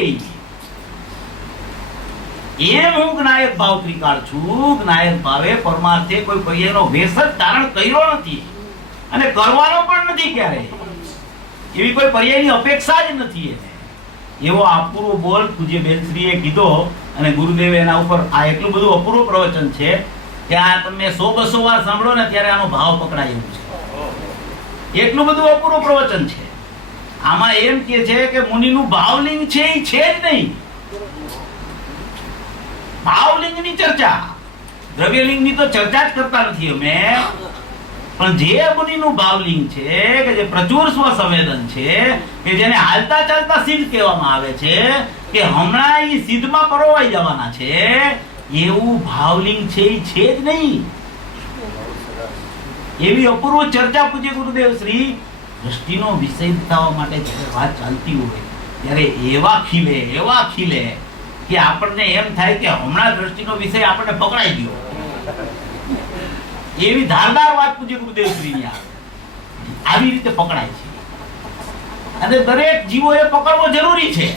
એમ હું જ્ઞાયક ભાવ ત્રિકાળ છું. જ્ઞાયક ભાવે પરમાર્થે કોઈ પર્યાયનો વેશ જ ધારણ કર્યો નથી અને કરવાનો પણ નથી ક્યારેય. એવી કોઈ પર્યાયની અપેક્ષા જ નથી એને. એવો અપૂર્વ બોલ પૂજ્ય બેનશ્રીએ કીધો અને ગુરુદેવે એના ઉપર આ એટલું બધું અપૂર્વ પ્રવચન છે કે આ તમે 100-200 વાર સાંભળો ને ત્યારે આનો ભાવ પકડાય એવું છે. એટલું બધું અપૂર્વ પ્રવચન છે. આમાં એમ કે છે કે મુનિનું ભાવલિંગ છે એ છે જ નહીં. ભાવલિંગની ચર્ચા, દ્રવ્યલિંગની તો ચર્ચા જ કરતા નથી અમે. પણ જે મુનિનું ભાવલિંગ છે કે જે પ્રચુર સ્વ સંવેદન છે, કે જેને હાલતા ચાલતા સિદ્ધ કહેવામાં આવે છે, કે હમણાં એ સિદ્ધમાં પરોવાઈ જવાના છે, એવું ભાવલિંગ છે એ છે જ નહીં. એવી અપૂર્વ ચર્ચા પૂજ્ય ગુરુદેવ શ્રી દ્રષ્ટિનો વિષય બતાવવા માટે જ્યારે વાત ચાલતી હોય ત્યારે એવા ખીલે કે આપણને એમ થાય કે હમણાં દ્રષ્ટિનો વિષય આપણને પકડાઈ ગયો. એવી ધારદાર વાત પૂજ્ય ગુરુદેવ શ્રીની આવી રીતે પકડાય છે. અને દરેક જીવોએ પકડવો જરૂરી છે.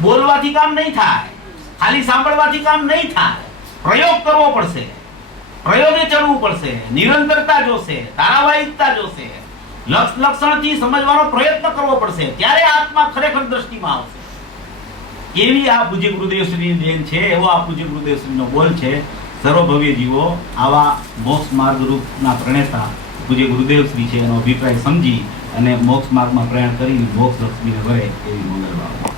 બોલવાથી કામ નહીં થાય, ખાલી સાંભળવાથી કામ નહીં થાય. પ્રયોગ કરવો પડશે, પ્રયોગે ચડવું પડશે, નિરંતરતા જોશે, ધારાવાહિકતા જોશે, લક્ષણથી સમજવાનો પ્રયત્ન કરવો પડશે, ત્યારે આત્મા ખરેખર દ્રષ્ટિમાં આવશે. એવી આ પૂજ્ય ગુરુદેવશ્રીની દેન છે, એવો આ પૂજ્ય ગુરુદેવશ્રીનો બોલ છે. સર્વભવ્ય જીવો આવા મોક્ષ માર્ગરૂપના પ્રણેતા પૂજ્ય ગુરુદેવશ્રી છે એનો અભિપ્રાય સમજી અને મોક્ષ માર્ગમાં પ્રયાણ કરીને મોક્ષ લક્ષ્મીને વરે એવી મંગળ ભાવના.